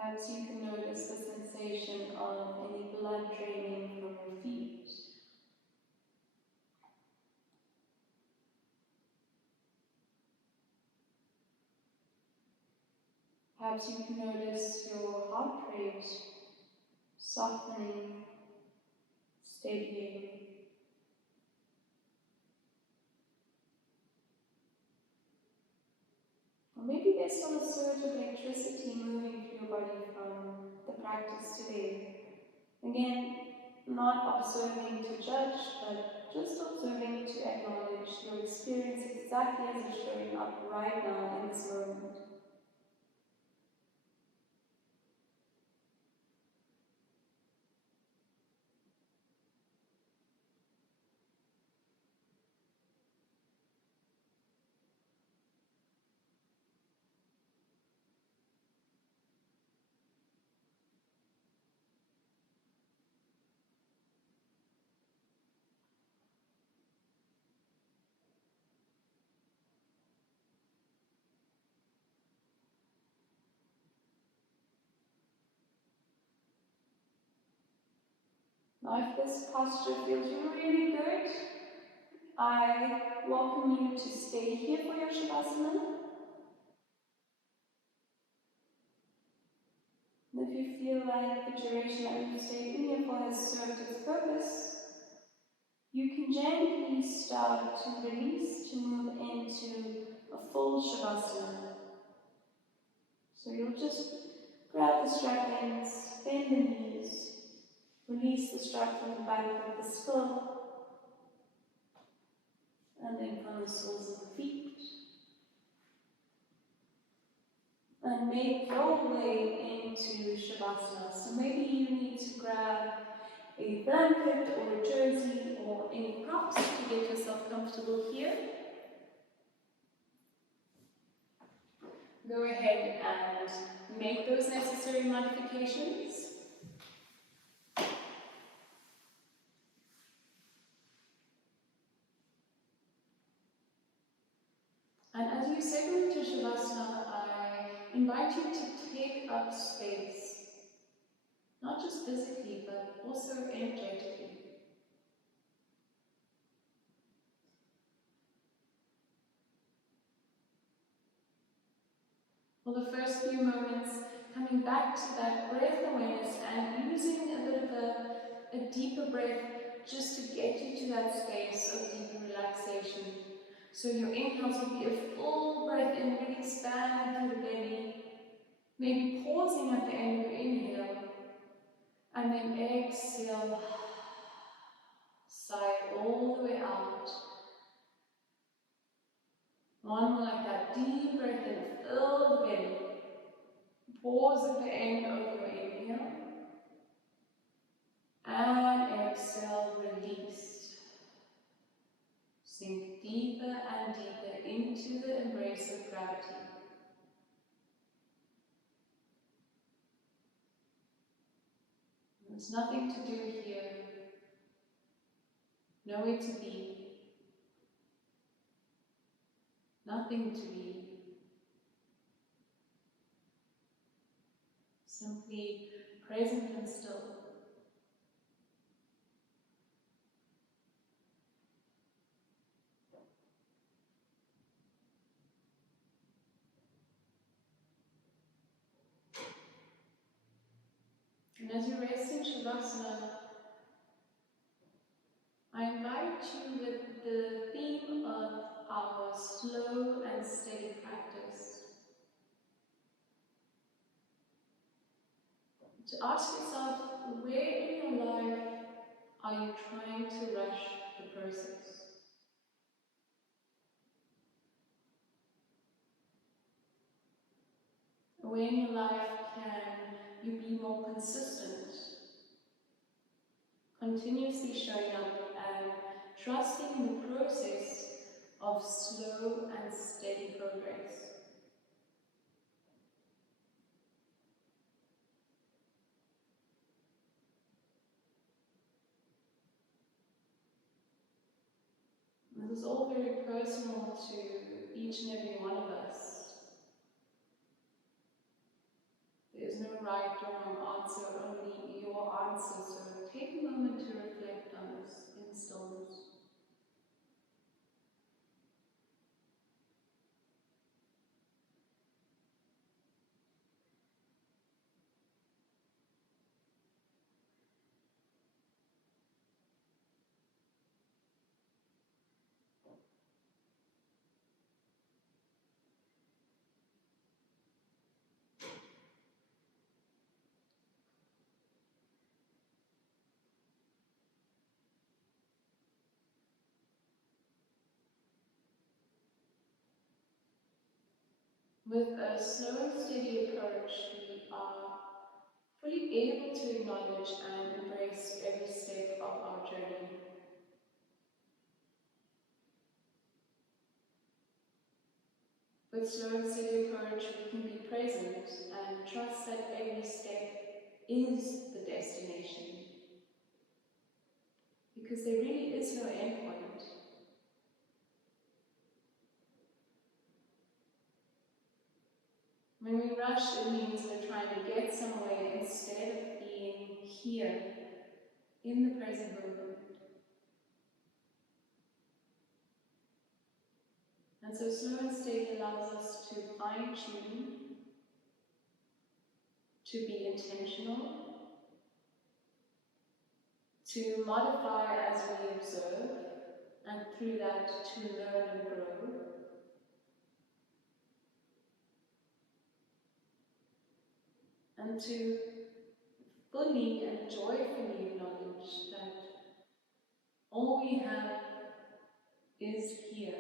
Perhaps you can notice the sensation of any blood draining from your feet. Perhaps you can notice your heart rate softening steadying. Or maybe there's still a surge of electricity moving through your body from the practice today. Again, not observing to judge, but just observing to acknowledge your experience exactly as it's showing up right now in this moment. Now, if this posture feels really good, I welcome you to stay here for your Shavasana. And if you feel like the duration that you stayed in here for has served its purpose, you can gently start to release to move into a full Shavasana. So you'll just grab the strap ends, bend the knees, release the strap from the back of the skull, and then from the soles of the feet. And make your way into Shavasana. So maybe you need to grab a blanket or a jersey or any props to get yourself comfortable here. Go ahead and make those necessary modifications. And as you settle into Shavasana, I invite you to take up space, not just physically, but also energetically. For the first few moments, coming back to that breath awareness and using a bit of a deeper breath just to get you to that space of deeper relaxation. So your inhales will be a full breath in, really expanding through the belly, maybe pausing at the end of your inhale, and then exhale, sigh all the way out. One more like that, deep breath in, fill the belly. Pause at the end of your inhale. And exhale, release. Sink deeper and deeper into the embrace of gravity. There's nothing to do here. Nowhere to be. Nothing to be. Simply present and still. And as you rest in Shavasana, I invite you with the theme of our slow and steady practice to ask yourself, where in your life are you trying to rush the process? Where in your life can you be more consistent, continuously showing up and trusting the process of slow and steady progress? This is all very personal to each and every one of us. There's no right or wrong answer, only your answer. So take a moment to reflect on this in stillness. With a slow and steady approach, we are fully able to acknowledge and embrace every step of our journey. With slow and steady approach, we can be present and trust that every step is the destination, because there really is no end point. When we rush, it means we're trying to get somewhere instead of being here, in the present moment. And so slow and steady allows us to fine-tune, to be intentional, to modify as we observe, and through that to learn and grow. And to fully and joyfully acknowledge that all we have is here,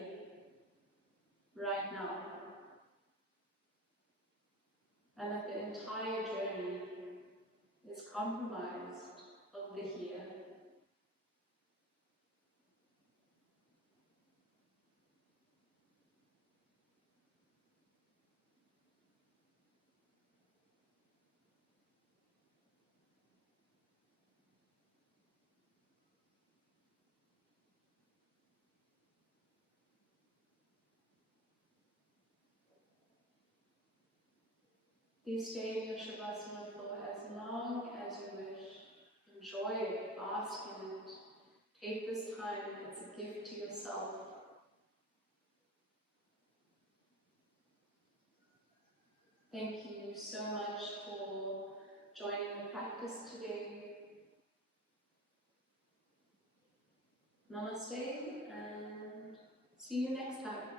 right now, and that the entire journey is comprised of the here. Please stay in your Shavasana for as long as you wish. Enjoy it, bask in it. Take this time as a gift to yourself. Thank you so much for joining the practice today. Namaste and see you next time.